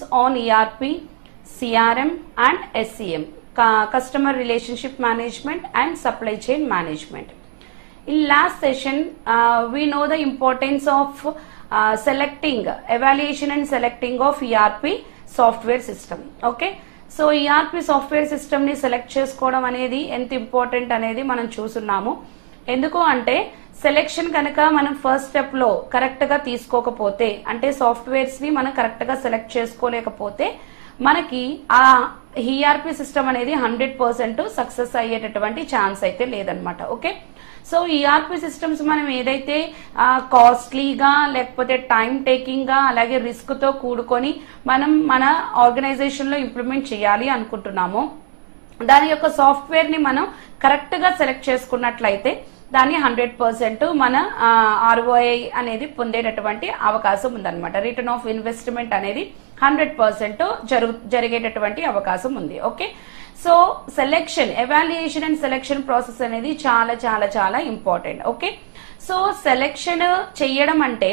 on ERP, CRM and SCM, Customer Relationship Management and Supply Chain Management. In last session, we know the importance of evaluation and selecting of ERP software system. Okay. So ERP software system ni select చేసుకోవడం అనేది ఎంత important అనేది మనం చూస్తున్నాము. ఎందుకు అంటే selection కనుక మనం ఫస్ట్ స్టెప్ లో కరెక్ట్ గా తీసుకోకపోతే, అంటే సాఫ్ట్వేర్స్ ని మనం కరెక్ట్ గా సెలెక్ట్ చేసుకోలేకపోతే మనకి ఆ ఈఆర్పి సిస్టమ్ అనేది 100% సక్సెస్ అయ్యేటటువంటి ఛాన్స్ అయితే లేదనమాట. ఓకే. సో ఈఆర్పి సిస్టమ్స్ మనం ఏదైతే కాస్ట్లీగా లేకపోతే టైం టేకింగ్ గా అలాగే రిస్క్ తో కూడుకొని మనం మన ఆర్గనైజేషన్ లో ఇంప్లిమెంట్ చేయాలి అనుకుంటున్నామో దాని యొక్క సాఫ్ట్వేర్ ని మనం కరెక్ట్ గా సెలెక్ట్ చేసుకున్నట్లయితే దాన్ని 100% మన ఆర్ఓఐ అనేది పొందేటటువంటి అవకాశం ఉందన్నమాట. రిటర్న్ ఆఫ్ ఇన్వెస్ట్మెంట్ అనేది 100% జరిగేటటువంటి అవకాశం ఉంది. Okay. So selection, evaluation and selection process అనేది చాలా చాలా చాలా ఇంపార్టెంట్. ఓకే. సో సెలెక్షన్ చెయ్యడం అంటే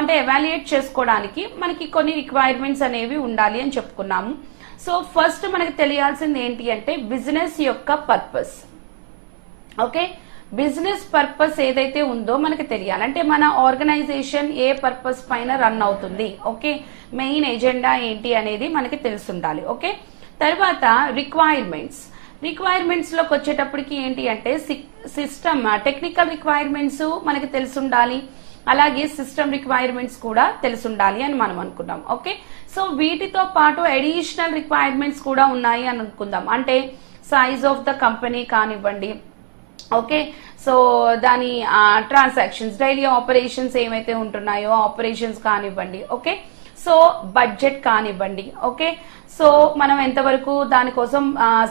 అంటే ఎవాల్యుయేట్ చేసుకోవడానికి మనకి కొన్ని రిక్వైర్మెంట్స్ అనేవి ఉండాలి అని చెప్పుకున్నాము. సో ఫస్ట్ మనకి తెలియాల్సింది ఏంటి అంటే బిజినెస్ యొక్క పర్పస్. ఓకే. బిజినెస్ పర్పస్ ఏదైతే ఉందో మనకి తెలియాలి. అంటే మన ఆర్గనైజేషన్ ఏ పర్పస్ పైన రన్ అవుతుంది, ఓకే, మెయిన్ ఎజెండా ఏంటి అనేది మనకి తెలుసుండాలి. ఓకే. తర్వాత రిక్వైర్మెంట్స్ లోకి వచ్చేటప్పటికి ఏంటి అంటే సిస్టమ్ టెక్నికల్ రిక్వైర్మెంట్స్ మనకి తెలుసుండాలి, అలాగే సిస్టమ్ రిక్వైర్మెంట్స్ కూడా తెలుసుండాలి అని మనం అనుకున్నాం. ఓకే. సో వీటితో పాటు అడిషనల్ రిక్వైర్మెంట్స్ కూడా ఉన్నాయి అని అనుకుందాం. అంటే సైజ్ ఆఫ్ ద కంపెనీ కానివ్వండి, ఓకే, సో దాని ట్రాన్సాక్షన్స్, డైలీ ఆపరేషన్స్ ఏమైతే ఉంటున్నాయో ఆపరేషన్స్ కానివ్వండి, ఓకే, సో బడ్జెట్ కానివ్వండి, ఓకే, సో మనం ఎంతవరకు దానికోసం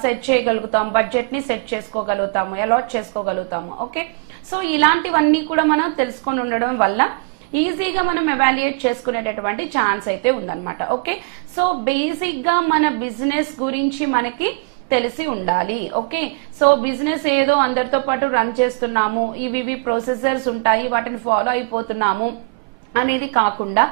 సెట్ చేయగలుగుతాం, బడ్జెట్ ని సెట్ చేసుకోగలుగుతాము, అలాట్ చేసుకోగలుగుతాము. ఓకే. సో ఇలాంటివన్నీ కూడా మనం తెలుసుకొని ఉండడం వల్ల ఈజీగా మనం ఎవాల్యుయేట్ చేసుకునేటటువంటి ఛాన్స్ అయితే ఉందన్నమాట. ఓకే. సో బేసిక్ గా మన బిజినెస్ గురించి మనకి తెలిసి ఉండాలి. ఓకే. సో బిజినెస్ ఏదో అందరితో పాటు రన్ చేస్తున్నాము, ఇవి ప్రొసెసర్స్ ఉంటాయి వాటిని ఫాలో అయిపోతున్నాము అనేది కాకుండా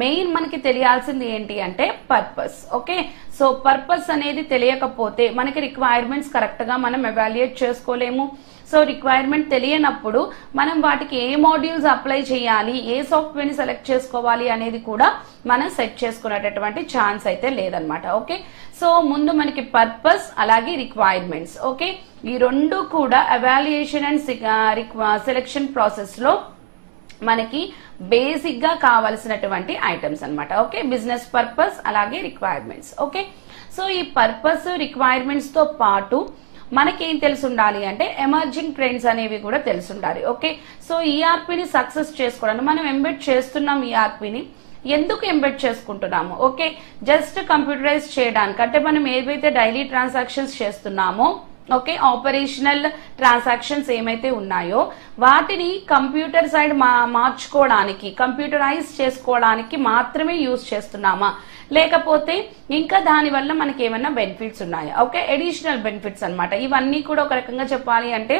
మెయిన్ మనకి తెలియాల్సింది ఏంటి అంటే పర్పస్. ఓకే. సో పర్పస్ అనేది తెలియకపోతే మనకి రిక్వైర్మెంట్స్ కరెక్ట్ గా మనం ఎవాల్యుయేట్ చేసుకోలేము. సో రిక్వైర్మెంట్ తెలియనప్పుడు మనం వాటికి ఏ మాడ్యూల్స్ అప్లై చేయాలి, ఏ సాఫ్ట్వేర్ ని సెలెక్ట్ చేసుకోవాలి అనేది కూడా మనం సెట్ చేసుకునేటటువంటి ఛాన్స్ అయితే లేదనమాట. ఓకే. సో ముందు మనకి పర్పస్ అలాగే రిక్వైర్మెంట్స్, ఓకే, ఈ రెండు కూడా ఎవాల్యుయేషన్ అండ్ సెలెక్షన్ ప్రాసెస్ లో మనకి బేసిక్ గా కావాల్సినటువంటి ఐటమ్స్ అనమాట. ఓకే. బిజినెస్ పర్పస్ అలాగే రిక్వైర్మెంట్స్. ఓకే. సో ఈ పర్పస్ రిక్వైర్మెంట్స్ తో పాటు మనకేం తెలిసి ఉండాలి అంటే ఎమర్జింగ్ ట్రెండ్స్ అనేవి కూడా తెలిసి ఉండాలి. ఓకే. సో ఈఆర్పీని సక్సెస్ చేసుకోవడానికి మనం ఎంబెడ్ చేస్తున్నాం. ఈఆర్పీని ఎందుకు ఎంబెడ్ చేసుకుంటున్నాము? ఓకే, జస్ట్ కంప్యూటరైజ్ చేయడానికి, అంటే మనం ఏవైతే డైలీ ట్రాన్సాక్షన్స్ చేస్తున్నామో, ఓకే, ఆపరేషనల్ ట్రాన్సాక్షన్స్ ఏమైతే ఉన్నాయో వాటిని కంప్యూటర్ సైడ్ మార్చుకోవడానికి, కంప్యూటరైజ్ చేసుకోవడానికి మాత్రమే యూజ్ చేస్తున్నామా, లేకపోతే ఇంకా దాని వల్ల మనకి ఏమైనా బెనిఫిట్స్ ఉన్నాయా? ఓకే, అడిషనల్ బెనిఫిట్స్ అన్నమాట. ఇవన్నీ కూడా ఒక రకంగా చెప్పాలి అంటే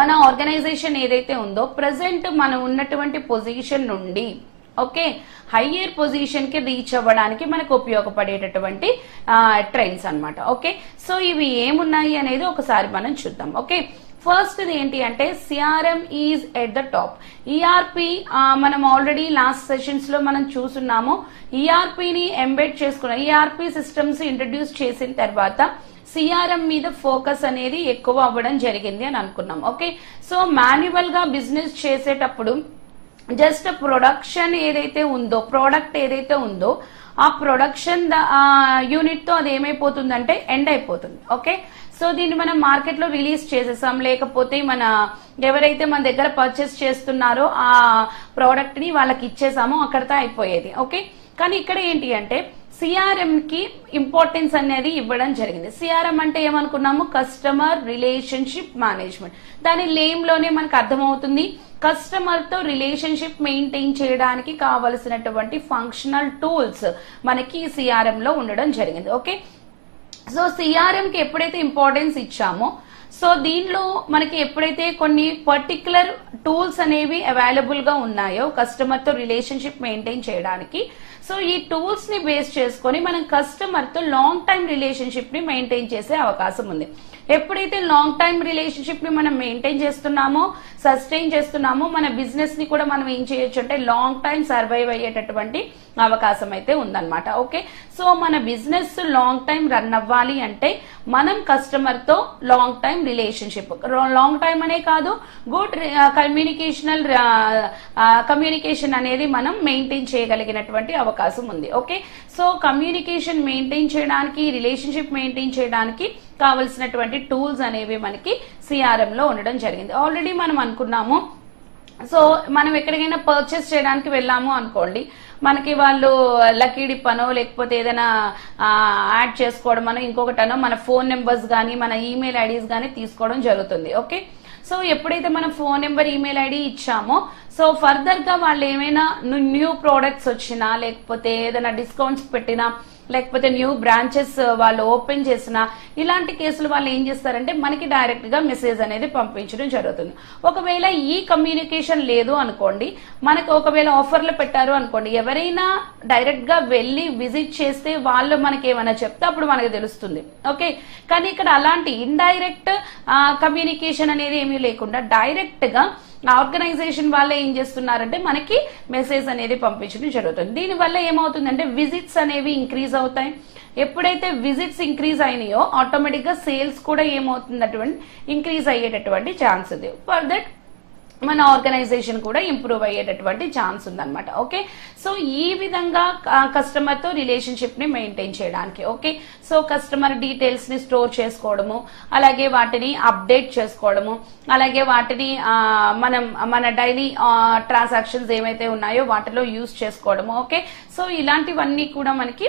మన ఆర్గనైజేషన్ ఏదైతే ఉందో ప్రెసెంట్ మనం ఉన్నటువంటి పొజిషన్ నుండి, ఓకే, హయ్యర్ పొజిషన్ కి రీచ్ అవ్వడానికి మనకు ఉపయోగపడేటటువంటి ట్రెండ్స్ అన్నమాట. ఓకే. సో ఇవి ఏమున్నాయి అనేది ఒకసారి మనం చూద్దాం. ఓకే. ఫస్ట్ ఏంటి అంటే CRM is at the top. ERP మనం ఆల్రెడీ లాస్ట్ సెషన్స్ లో మనం చూస్తున్నాము. ఈఆర్పిని ఎంబెడ్ చేసుకున్న ఈఆర్పి సిస్టమ్స్ ఇంట్రడ్యూస్ చేసిన తర్వాత సిఆర్ఎం మీద ఫోకస్ అనేది ఎక్కువ అవ్వడం జరిగింది అని అనుకున్నాం. ఓకే. సో మాన్యువల్ గా బిజినెస్ చేసేటప్పుడు జస్ట్ ప్రొడక్షన్ ఏదైతే ఉందో, ప్రోడక్ట్ ఏదైతే ఉందో ఆ ప్రొడక్షన్ యూనిట్ తో అది ఏమైపోతుందంటే ఎండ్ అయిపోతుంది. ఓకే. సో దీన్ని మనం మార్కెట్ లో రిలీజ్ చేసేసాం, లేకపోతే ఎవరైతే మన దగ్గర పర్చేస్ చేస్తున్నారో ఆ ప్రోడక్ట్ ని వాళ్ళకి ఇచ్చేసామో అక్కడితో అయిపోయేది. ఓకే. కానీ ఇక్కడ ఏంటి అంటే సిఆర్ఎం కి ఇంపార్టెన్స్ అనేది ఇవ్వడం జరిగింది. సిఆర్ఎం అంటే ఏమనుకున్నాము? Customer relationship management. దాని నేమ్ లోనే మనకు అర్థమవుతుంది, కస్టమర్ తో రిలేషన్షిప్ మెయింటైన్ చేయడానికి కావలసినటువంటి ఫంక్షనల్ టూల్స్ మనకి సిఆర్ఎం లో ఉండడం జరిగింది. ఓకే. సో సిఆర్ఎం కి ఎప్పుడైతే ఇంపార్టెన్స్ ఇచ్చామో సో దీనిలో మనకి ఎప్పుడైతే కొన్ని పర్టికులర్ టూల్స్ అనేవి అవైలబుల్ గా ఉన్నాయో కస్టమర్ తో రిలేషన్షిప్ మెయింటైన్ చేయడానికి, సో ఈ టూల్స్ ని బేస్ చేసుకొని మనం కస్టమర్ తో లాంగ్ టైమ్ రిలేషన్షిప్ ని మెయింటైన్ చేసే అవకాశం ఉంది. ఎప్పుడైతే లాంగ్ టైమ్ రిలేషన్షిప్ ని మనం మెయింటైన్ చేస్తున్నామో, సస్టైన్ చేస్తున్నామో, మన బిజినెస్ ని కూడా మనం ఏం చేయొచ్చు అంటే లాంగ్ టైమ్ సర్వైవ్ అయ్యేటటువంటి అవకాశం అయితే ఉందన్నమాట. ఓకే, సో మన బిజినెస్ లాంగ్ టైమ్ రన్ అవ్వాలి అంటే మనం కస్టమర్ తో long time relationship, long time అనే కాదు, గుడ్ కమ్యూనికేషన్ అనేది మనం మెయింటైన్ చేయగలిగినటువంటి అవకాశం ఉంది. ఓకే, సో కమ్యూనికేషన్ మెయింటైన్ చేయడానికి, రిలేషన్షిప్ మెయింటైన్ చేయడానికి కావలసినటువంటి టూల్స్ అనేవి మనకి సిఆర్ఎం లో ఉండడం జరిగింది. ఆల్రెడీ మనం అనుకున్నాము. సో మనం ఎక్కడికైనా పర్చేస్ చేయడానికి వెళ్ళాము అనుకోండి, మనకి వాళ్ళు లక్కీ డిప్ అనో లేకపోతే ఏదైనా యాడ్ చేసుకోవడం అనో ఇంకొకటనో మన ఫోన్ నెంబర్స్ కానీ మన ఈమెయిల్ ఐడీస్ కానీ తీసుకోవడం జరుగుతుంది. ఓకే, సో ఎప్పుడైతే మనం ఫోన్ నెంబర్, ఈమెయిల్ ఐడి ఇచ్చామో, సో ఫర్దర్ గా వాళ్ళు ఏమైనా న్యూ ప్రోడక్ట్స్ వచ్చినా, లేకపోతే ఏదైనా డిస్కౌంట్స్ పెట్టినా, లేకపోతే న్యూ బ్రాంచెస్ వాళ్ళు ఓపెన్ చేసినా, ఇలాంటి కేసులు వాళ్ళు ఏం చేస్తారంటే మనకి డైరెక్ట్ గా మెసేజ్ అనేది పంపించడం జరుగుతుంది. ఒకవేళ ఈ కమ్యూనికేషన్ లేదు అనుకోండి, మనకు ఒకవేళ ఆఫర్లు పెట్టారు అనుకోండి, ఎవరైనా డైరెక్ట్ గా వెళ్లి విజిట్ చేస్తే వాళ్ళు మనకి ఏమైనా చెప్తే అప్పుడు మనకు తెలుస్తుంది. ఓకే, కానీ ఇక్కడ అలాంటి ఇండైరెక్ట్ కమ్యూనికేషన్ అనేది ఏమీ లేకుండా డైరెక్ట్ గా ఆర్గనైజేషన్ వాళ్ళే ఏం చేస్తున్నారంటే మనకి మెసేజ్ అనేది పంపించడం జరుగుతుంది. దీనివల్ల ఏమవుతుందంటే విజిట్స్ అనేవి ఇంక్రీజ్ అవుతాయి. ఎప్పుడైతే విజిట్స్ ఇంక్రీజ్ అయినాయో ఆటోమేటిక్ గా సేల్స్ కూడా ఏమవుతుంది ఇంక్రీజ్ అయ్యేటటువంటి ఛాన్స్ ఉంది. ఫర్ దట్ మన ఆర్గనైజేషన్ కూడా ఇంప్రూవ్ అయ్యేటటువంటి ఛాన్స్ ఉందన్నమాట. ఓకే, సో ఈ విధంగా కస్టమర్ తో రిలేషన్షిప్ ని మెయింటైన్ చేయడానికి, ఓకే, సో కస్టమర్ డీటెయిల్స్ ని స్టోర్ చేసుకోవడము, అలాగే వాటిని అప్డేట్ చేసుకోవడము, అలాగే వాటిని మన డైలీ ట్రాన్సాక్షన్స్ ఏమైతే ఉన్నాయో వాటిలో యూజ్ చేసుకోవడము. ఓకే, సో ఇలాంటివన్నీ కూడా మనకి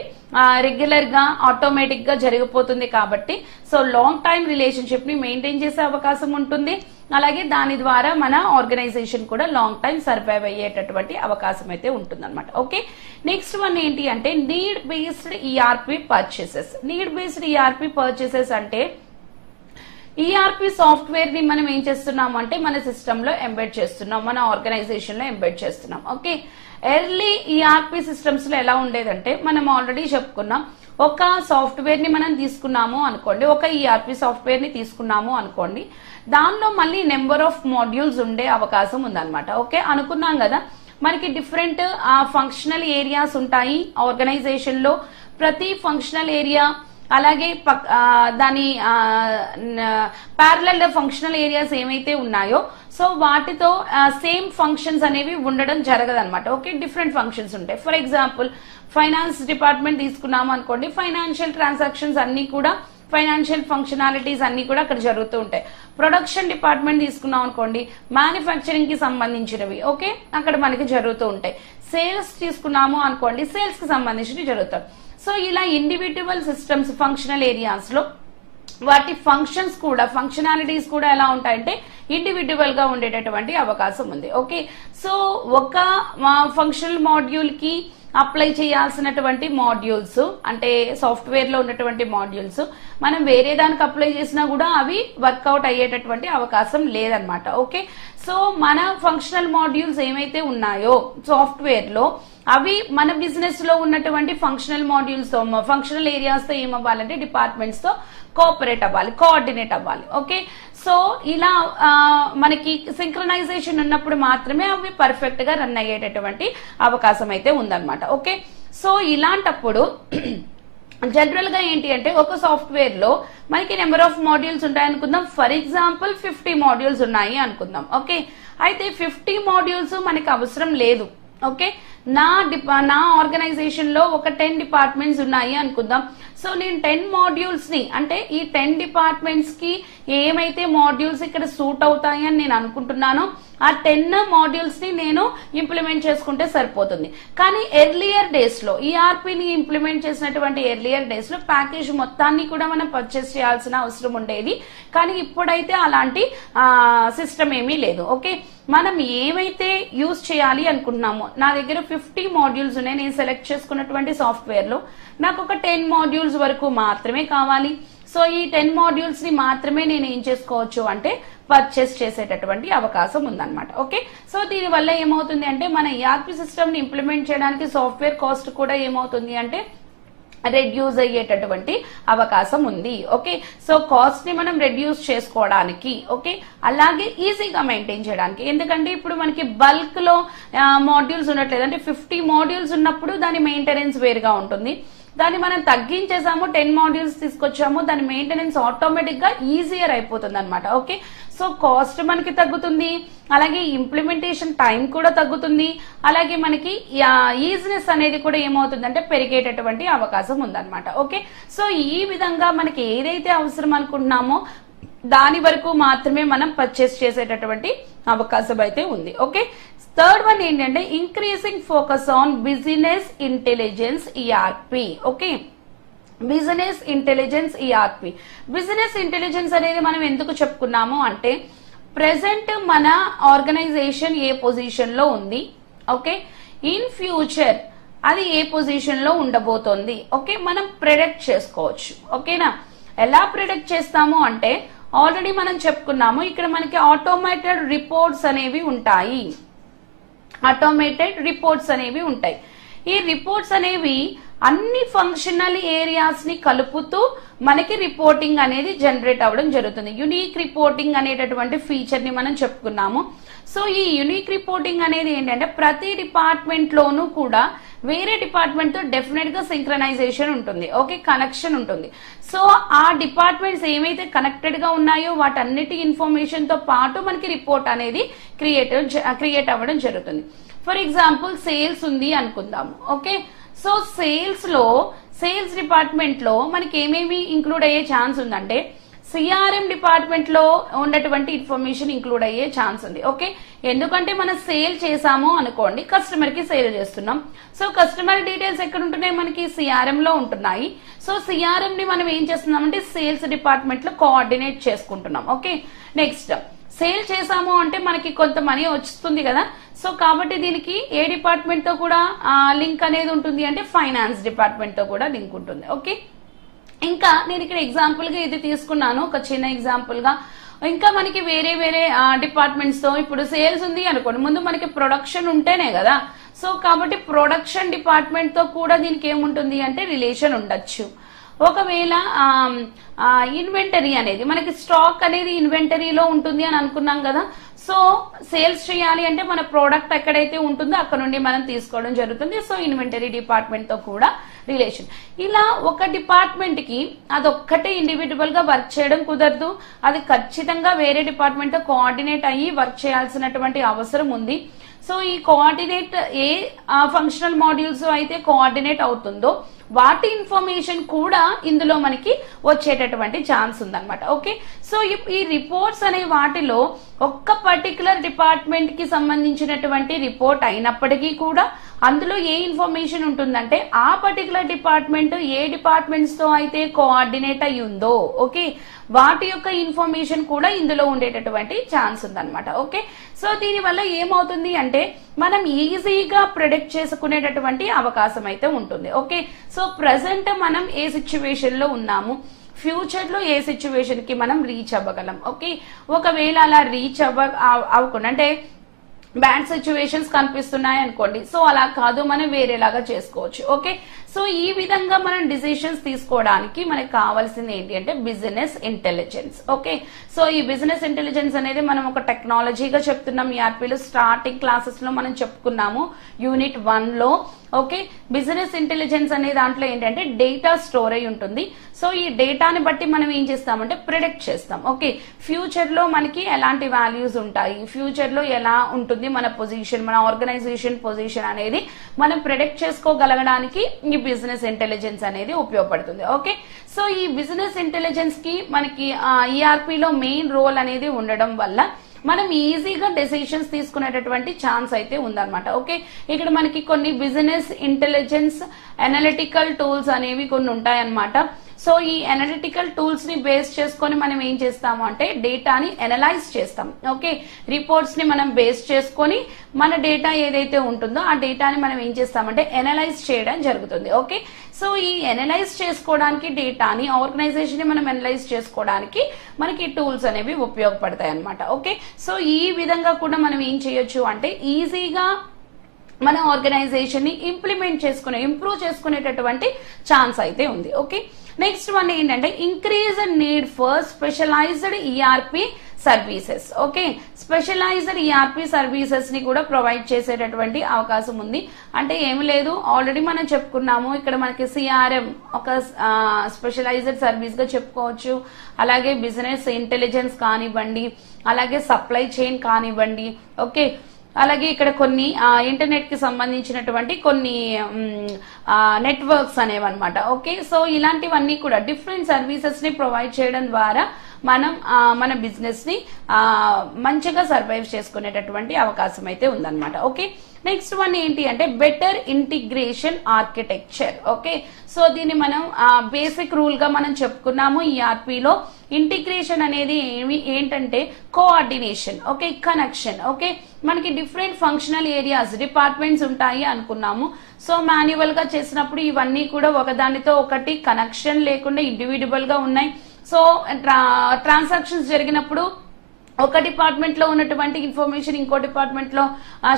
రెగ్యులర్ గా ఆటోమేటిక్ గా జరిగిపోతుంది కాబట్టి సో లాంగ్ టైమ్ రిలేషన్షిప్ ని మెయింటైన్ చేసే అవకాశం ఉంటుంది. అలాగే దాని ద్వారా మన ఆర్గనైజేషన్ కూడా లాంగ్ టైమ్ సర్వైవ్ అయ్యేటటువంటి అవకాశం అయితే ఉంటుందన్నమాట. ఓకే, నెక్స్ట్ వన్ ఏంటి అంటే need based ERP purchases. Need based ERP purchases అంటే ఈఆర్పి సాఫ్ట్వేర్ ని మనం ఏం చేస్తున్నాం అంటే మన సిస్టమ్ లో ఎంబెడ్ చేస్తున్నాం, మన ఆర్గనైజేషన్ లో ఎంబెడ్ చేస్తున్నాం. ఓకే, ఎర్లీ ఈఆర్పి సిస్టమ్స్ లో ఎలా ఉండేదంటే మనం ఆల్రెడీ చెప్పుకున్నాం, ఒక సాఫ్ట్వేర్ ని మనం తీసుకున్నాము అనుకోండి, ఒక ఈఆర్పి సాఫ్ట్వేర్ ని తీసుకున్నాము అనుకోండి, దానిలో మళ్ళీ నెంబర్ ఆఫ్ మాడ్యూల్స్ ఉండే అవకాశం ఉందన్నమాట. ఓకే, అనుకున్నాం కదా మనకి డిఫరెంట్ ఫంక్షనల్ ఏరియాస్ ఉంటాయి ఆర్గనైజేషన్ లో. ప్రతి ఫంక్షనల్ ఏరియా అలాగే దాని ప్యారలల్ ఫంక్షనల్ ఏరియాస్ ఏమైతే ఉన్నాయో సో వాటితో సేమ్ ఫంక్షన్స్ అనేవి ఉండడం జరగదన్నమాట. ఓకే, డిఫరెంట్ ఫంక్షన్స్ ఉంటాయి. ఫర్ ఎగ్జాంపుల్ ఫైనాన్స్ డిపార్ట్మెంట్ తీసుకున్నాము అనుకోండి, ఫైనాన్షియల్ ట్రాన్సాక్షన్స్ అన్ని కూడా, ఫైనాన్షియల్ ఫంక్షనాలిటీస్ అన్ని కూడా అక్కడ జరుగుతూ ఉంటాయి. ప్రొడక్షన్ డిపార్ట్మెంట్ తీసుకున్నాం అనుకోండి, మ్యానుఫ్యాక్చరింగ్ కి సంబంధించినవి ఓకే అక్కడ మనకి జరుగుతూ ఉంటాయి. సేల్స్ తీసుకున్నాము అనుకోండి, సేల్స్ కి సంబంధించినవి జరుగుతాయి. సో ఇలా ఇండివిడ్యువల్ సిస్టమ్స్ ఫంక్షనల్ ఏరియాస్ లో వాటి ఫంక్షన్స్ కూడా, ఫంక్షనాలిటీస్ కూడా ఎలా ఉంటాయంటే ఇండివిడ్యువల్ గా ఉండేటటువంటి అవకాశం ఉంది. ఓకే, సో ఒక ఫంక్షనల్ మాడ్యూల్ కి అప్లై చేయాల్సినటువంటి మాడ్యూల్స్ అంటే సాఫ్ట్వేర్ లో ఉన్నటువంటి మాడ్యూల్స్ మనం వేరే దానికి అప్లై చేసినా కూడా అవి వర్కౌట్ అయ్యేటటువంటి అవకాశం లేదనమాట. ఓకే, సో మన ఫంక్షనల్ మాడ్యూల్స్ ఏమైతే ఉన్నాయో సాఫ్ట్వేర్ లో అవి మన బిజినెస్ లో ఉన్నటువంటి ఫంక్షనల్ మాడ్యూల్స్ తో, ఫంక్షనల్ ఏరియాస్ తో ఏమవ్వాలంటే డిపార్ట్మెంట్స్ తో కోఆపరేట్ అవ్వాలి, కోఆర్డినేట్ అవ్వాలి. ఓకే, సో ఇలా మనకి సింక్రనైజేషన్ ఉన్నప్పుడు మాత్రమే అవి పర్ఫెక్ట్ గా రన్ అయ్యేటటువంటి అవకాశం అయితే ఉందన్నమాట. ఓకే, సో ఇలాంటప్పుడు జనరల్ గా ఏంటి అంటే ఒక సాఫ్ట్వేర్ లో మనకి నెంబర్ ఆఫ్ మాడ్యూల్స్ ఉంటాయి అనుకుందాం. ఫర్ ఎగ్జాంపుల్ 50 మాడ్యూల్స్ ఉన్నాయి అనుకుందాం. ఓకే, అయితే 50 మాడ్యూల్స్ మనకి అవసరం లేదు. ఓకే, నా ఆర్గనైజేషన్ లో ఒక 10 డిపార్ట్మెంట్స్ ఉన్నాయి అనుకుందాం. సో నేను 10 మాడ్యూల్స్ ని అంటే ఈ 10 డిపార్ట్మెంట్స్ కి ఏమైతే మాడ్యూల్స్ ఇక్కడ సూట్ అవుతాయి అని నేను అనుకుంటున్నానో ఆ 10 మాడ్యూల్స్ ని నేను ఇంప్లిమెంట్ చేసుకుంటే సరిపోతుంది. కానీ ఎర్లియర్ డేస్ లో ఈఆర్పీని ఇంప్లిమెంట్ చేసినటువంటి ఎర్లియర్ డేస్ లో ప్యాకేజ్ మొత్తాన్ని కూడా మనం పర్చేస్ చేయాల్సిన అవసరం ఉండేది. కానీ ఇప్పుడైతే అలాంటి సిస్టమ్ ఏమీ లేదు. ఓకే, మనం ఏమైతే యూజ్ చేయాలి అనుకుంటున్నామో, నా దగ్గర 50 మాడ్యూల్స్ ఉన్నాయి, నేను సెలెక్ట్ చేసుకున్నటువంటి సాఫ్ట్వేర్ లో నాకు ఒక 10 మాడ్యూల్స్ వరకు మాత్రమే కావాలి. సో ఈ 10 మాడ్యూల్స్ ని మాత్రమే నేను ఏం చేసుకోవచ్చు అంటే పర్చేస్ చేసేటటువంటి అవకాశం ఉందన్నమాట. ఓకే, సో దీని వల్ల ఏమవుతుంది అంటే మన ERP సిస్టమ్ ని ఇంప్లిమెంట్ చేయడానికి సాఫ్ట్వేర్ కాస్ట్ కూడా ఏమవుతుంది అంటే రెడ్యూస్ అయ్యేటటువంటి అవకాశం ఉంది. ఓకే, సో కాస్ట్ ని మనం రెడ్యూస్ చేసుకోవడానికి, ఓకే, అలాగే ఈజీగా మెయింటైన్ చేయడానికి. ఎందుకంటే ఇప్పుడు మనకి బల్క్ లో మాడ్యూల్స్ ఉండట్లేదు, అంటే 50 మాడ్యూల్స్ ఉన్నప్పుడు దాని మెయింటెనెన్స్ వేరుగా ఉంటుంది. దాన్ని మనం తగ్గించేసాము, 10 మాడ్యూల్స్ తీసుకొచ్చాము, దాని మెయింటెనెన్స్ ఆటోమేటిక్ గా ఈజియర్ అయిపోతుంది అనమాట. ఓకే, సో కాస్ట్ మనకి తగ్గుతుంది, అలాగే ఇంప్లిమెంటేషన్ టైం కూడా తగ్గుతుంది, అలాగే మనకి ఈజినెస్ అనేది కూడా ఏమవుతుంది అంటే పెరిగేటటువంటి అవకాశం ఉందన్నమాట. ఓకే, సో ఈ విధంగా మనకి ఏదైతే అవసరం అనుకుంటున్నామో దాని వరకు మాత్రమే మనం పర్చేస్ చేసేటటువంటి అవకాశం అయితే ఉంది. ఓకే, థర్డ్ వన్ ఏంటంటే increasing focus on business intelligence ERP. Okay, business intelligence ERP. Business intelligence అనేది మనం ఎందుకు చెప్పుకున్నాము అంటే ప్రెసెంట్ మన ఆర్గనైజేషన్ ఏ పొజిషన్ లో ఉంది, ఓకే, ఇన్ ఫ్యూచర్ అది ఏ పొజిషన్ లో ఉండబోతోంది, ఓకే, మనం ప్రెడిక్ట్ చేసుకోవచ్చు. ఓకేనా, ఎలా ప్రెడిక్ట్ చేస్తాము అంటే ఆల్రెడీ మనం చెప్పుకున్నాము, ఇక్కడ మనకి ఆటోమేటెడ్ రిపోర్ట్స్ అనేవి ఉంటాయి. ఈ రిపోర్ట్స్ అనేవి అన్ని ఫంక్షనల్ ఏరియాస్ ని కలుపుతూ మనకి రిపోర్టింగ్ అనేది జనరేట్ అవ్వడం జరుగుతుంది. యునిక్ రిపోర్టింగ్ అనేటటువంటి ఫీచర్ ని మనం చెప్పుకున్నాము. సో ఈ యునిక్ రిపోర్టింగ్ అనేది ఏంటంటే ప్రతి డిపార్ట్మెంట్ లోనూ కూడా వేరే డిపార్ట్మెంట్ తో డెఫినెట్ గా సింక్రనైజేషన్ ఉంటుంది, ఓకే, కనెక్షన్ ఉంటుంది. సో ఆ డిపార్ట్మెంట్స్ ఏమైతే కనెక్టెడ్ గా ఉన్నాయో వాటన్నిటి ఇన్ఫర్మేషన్ తో పాటు మనకి రిపోర్ట్ అనేది క్రియేట్ అవ్వడం జరుగుతుంది. ఫర్ ఎగ్జాంపుల్ సేల్స్ ఉంది అనుకుందాము. ఓకే, సో సేల్స్ డిపార్ట్మెంట్ లో మనకి ఏమేమి ఇంక్లూడ్ అయ్యే ఛాన్స్ ఉందంటే CRM డిపార్ట్మెంట్ లో ఉన్నటువంటి ఇన్ఫర్మేషన్ ఇంక్లూడ్ అయ్యే ఛాన్స్ ఉంది. ఓకే, ఎందుకంటే మనం సేల్ చేసాము అనుకోండి, కస్టమర్ కి సేల్ చేస్తున్నాం. సో కస్టమర్ డీటెయిల్స్ ఎక్కడ ఉంటున్నాయి, మనకి CRM లో ఉంటున్నాయి. సో CRM ని మనం ఏం చేస్తున్నాం అంటే సేల్స్ డిపార్ట్మెంట్ లో కోఆర్డినేట్ చేసుకుంటున్నాం. ఓకే, నెక్స్ట్ సేల్ చేసాము అంటే మనకి కొంత మనీ వస్తుంది కదా. సో కాబట్టి దీనికి ఏ డిపార్ట్మెంట్ తో కూడా లింక్ అనేది ఉంటుంది అంటే ఫైనాన్స్ డిపార్ట్మెంట్ తో కూడా లింక్ ఉంటుంది. ఓకే, ఇంకా నేను ఇక్కడ ఎగ్జాంపుల్ గా ఇది తీసుకున్నాను, ఒక చిన్న ఎగ్జాంపుల్ గా. ఇంకా మనకి వేరే డిపార్ట్మెంట్స్ తో ఇప్పుడు సేల్స్ ఉంది అనుకోండి, ముందు మనకి ప్రొడక్షన్ ఉంటేనే కదా. సో కాబట్టి ప్రొడక్షన్ డిపార్ట్మెంట్ తో కూడా దీనికి ఏముంటుంది అంటే రిలేషన్ ఉండొచ్చు. ఒకవేళ ఇన్వెంటరీ అనేది మనకి స్టాక్ అనేది ఇన్వెంటరీలో ఉంటుంది అని అనుకున్నాం కదా. సో సేల్స్ చేయాలి అంటే మన ప్రోడక్ట్ ఎక్కడైతే ఉంటుందో అక్కడ నుండి మనం తీసుకోవడం జరుగుతుంది. సో ఇన్వెంటరీ డిపార్ట్మెంట్ తో కూడా రిలేషన్. ఇలా ఒక డిపార్ట్మెంట్ కి అదొక్కటే ఇండివిజువల్ గా వర్క్ చేయడం కుదరదు, అది ఖచ్చితంగా వేరే డిపార్ట్మెంట్ తో కోఆర్డినేట్ అయ్యి వర్క్ చేయాల్సినటువంటి అవసరం ఉంది. సో ఈ కోఆర్డినేట్ ఏ ఫంక్షనల్ మాడ్యూల్స్ అయితే కోఆర్డినేట్ అవుతుందో వాటి ఇన్ఫర్మేషన్ కూడా ఇందులో మనకి వచ్చేటటువంటి ఛాన్స్ ఉందన్నమాట. ఓకే, సో ఈ రిపోర్ట్స్ అనే వాటిలో ఒక్క పర్టికులర్ డిపార్ట్మెంట్ కి సంబంధించినటువంటి రిపోర్ట్ అయినప్పటికీ కూడా అందులో ఏ ఇన్ఫర్మేషన్ ఉంటుందంటే ఆ పర్టికులర్ డిపార్ట్మెంట్ ఏ డిపార్ట్మెంట్స్ తో అయితే కోఆర్డినేట్ అయి ఉందో, ఓకే, వాటి యొక్క ఇన్ఫర్మేషన్ కూడా ఇందులో ఉండేటటువంటి ఛాన్స్ ఉందన్నమాట. ఓకే, సో దీని వల్ల ఏమవుతుంది అంటే మనం ఈజీగా ప్రెడిక్ట్ చేసుకునేటటువంటి అవకాశం అయితే ఉంటుంది. ఓకే, సో ప్రెసెంట్ మనం ఏ సిచ్యువేషన్ లో ఉన్నాము, ఫ్యూచర్ లో ఏ సిచ్యువేషన్ కి మనం రీచ్ అవ్వగలం. ఓకే, ఒకవేళ అలా రీచ్ అవ్వకుండా అంటే బ్యాడ్ సిచ్యువేషన్స్ కనిపిస్తున్నాయి అనుకోండి, సో అలా కాదు, మనం వేరేలాగా చేసుకోవచ్చు. ఓకే, సో ఈ విధంగా మనం డిసిషన్స్ తీసుకోవడానికి మనకు కావాల్సింది ఏంటి అంటే బిజినెస్ ఇంటెలిజెన్స్. ఓకే, సో ఈ బిజినెస్ ఇంటెలిజెన్స్ అనేది మనం ఒక టెక్నాలజీగా చెప్తున్నాం. ERPలో స్టార్టింగ్ క్లాసెస్ లో మనం చెప్పుకున్నాము యూనిట్ 1 లో. ఓకే, బిజినెస్ ఇంటెలిజెన్స్ అనే దాంట్లో ఏంటంటే డేటా స్టోర్ అయి ఉంటుంది. సో ఈ డేటాని బట్టి మనం ఏం చేస్తామంటే ప్రిడిక్ట్ చేస్తాం. ఓకే, ఫ్యూచర్ లో మనకి ఎలాంటి వాల్యూస్ ఉంటాయి, ఫ్యూచర్ లో ఎలా ఉంటుంది మన పొజిషన్, మన ఆర్గనైజేషన్ పొజిషన్ అనేది మనం ప్రిడిక్ట్ చేసుకోగలగడానికి ఈ బిజినెస్ ఇంటెలిజెన్స్ అనేది ఉపయోగపడుతుంది. ఓకే, సో ఈ బిజినెస్ ఇంటెలిజెన్స్ కి మనకి ERPలో మెయిన్ రోల్ అనేది ఉండడం వల్ల మనం ఈజీగా డెసిషన్స్ తీసుకునేటటువంటి ఛాన్స్ అయితే ఉందన్నమాట. ఓకే, ఇక్కడ మనకి కొన్ని బిజినెస్ ఇంటెలిజెన్స్ అనలిటికల్ టూల్స్ అనేవి కొన్ని ఉంటాయన్నమాట. సో ఈ అనలిటికల్ టూల్స్ ని బేస్ చేసుకొని మనం ఏం చేస్తాము అంటే డేటాని అనలైజ్ చేస్తాం. ఓకే, రిపోర్ట్స్ ని మనం బేస్ చేసుకొని మన డేటా ఏదైతే ఉంటుందో ఆ డేటాని మనం ఏం చేస్తామంటే అనలైజ్ చేయడం జరుగుతుంది. ఓకే, సో ఈ అనలైజ్ చేసుకోవడానికి డేటాని ఆర్గనైజేషన్ ని మనం అనలైజ్ చేసుకోవడానికి మనకి టూల్స్ అనేవి ఉపయోగపడతాయి అన్నమాట. ఓకే, సో ఈ విధంగా కూడా మనం ఏం చేయొచ్చు అంటే ఈజీగా మన ఆర్గనైజేషన్ ని ఇంప్రూవ్ చేసుకునేటటువంటి ఛాన్స్ అయితే ఉంది. ఓకే, నెక్స్ట్ వన్ ఏంటంటే increase need for specialised ERP services. Okay, specialised ERP services ని కూడా ప్రొవైడ్ చేసేటటువంటి అవకాశం ఉంది. అంటే ఏమి లేదు, ఆల్రెడీ మనం చెప్పుకున్నాము, ఇక్కడ మనకి సిఆర్ఎం ఒక స్పెషలైజ్డ్ సర్వీస్ గా చెప్పుకోవచ్చు. అలాగే బిజినెస్ ఇంటెలిజెన్స్ కానివ్వండి, అలాగే సప్లై చైన్ కానివ్వండి. ఓకే, అలాగే ఇక్కడ కొన్ని ఇంటర్నెట్ కి సంబంధించినటువంటి కొన్ని నెట్వర్క్స్ అనేవన్నమాట. ఓకే, సో ఇలాంటివన్నీ కూడా డిఫరెంట్ సర్వీసెస్ ని ప్రొవైడ్ చేయడం ద్వారా మనం మన బిజినెస్ ని మంచిగా సర్వైవ్ చేసుకునేటటువంటి అవకాశం అయితే ఉందన్నమాట. ఓకే, నెక్స్ట్ వన్ ఏంటి అంటే better integration architecture. Okay, so దీన్ని మనం బేసిక్ రూల్ గా మనం చెప్పుకున్నాము. ఈఆర్పీలో ఇంటిగ్రేషన్ అనేది ఏంటంటే కోఆర్డినేషన్. Okay, connection. ఓకే, మనకి డిఫరెంట్ ఫంక్షనల్ ఏరియాస్ డిపార్ట్మెంట్స్ ఉంటాయి అనుకున్నాము. సో మాన్యువల్ గా చేసినప్పుడు ఇవన్నీ కూడా ఒకదానితో ఒకటి కనెక్షన్ లేకుండా ఇండివిడ్యువల్ గా ఉన్నాయి. సో ట్రాన్సాక్షన్స్ జరిగినప్పుడు ఒక డిపార్ట్మెంట్ లో ఉన్నటువంటి ఇన్ఫర్మేషన్ ఇంకో డిపార్ట్మెంట్ లో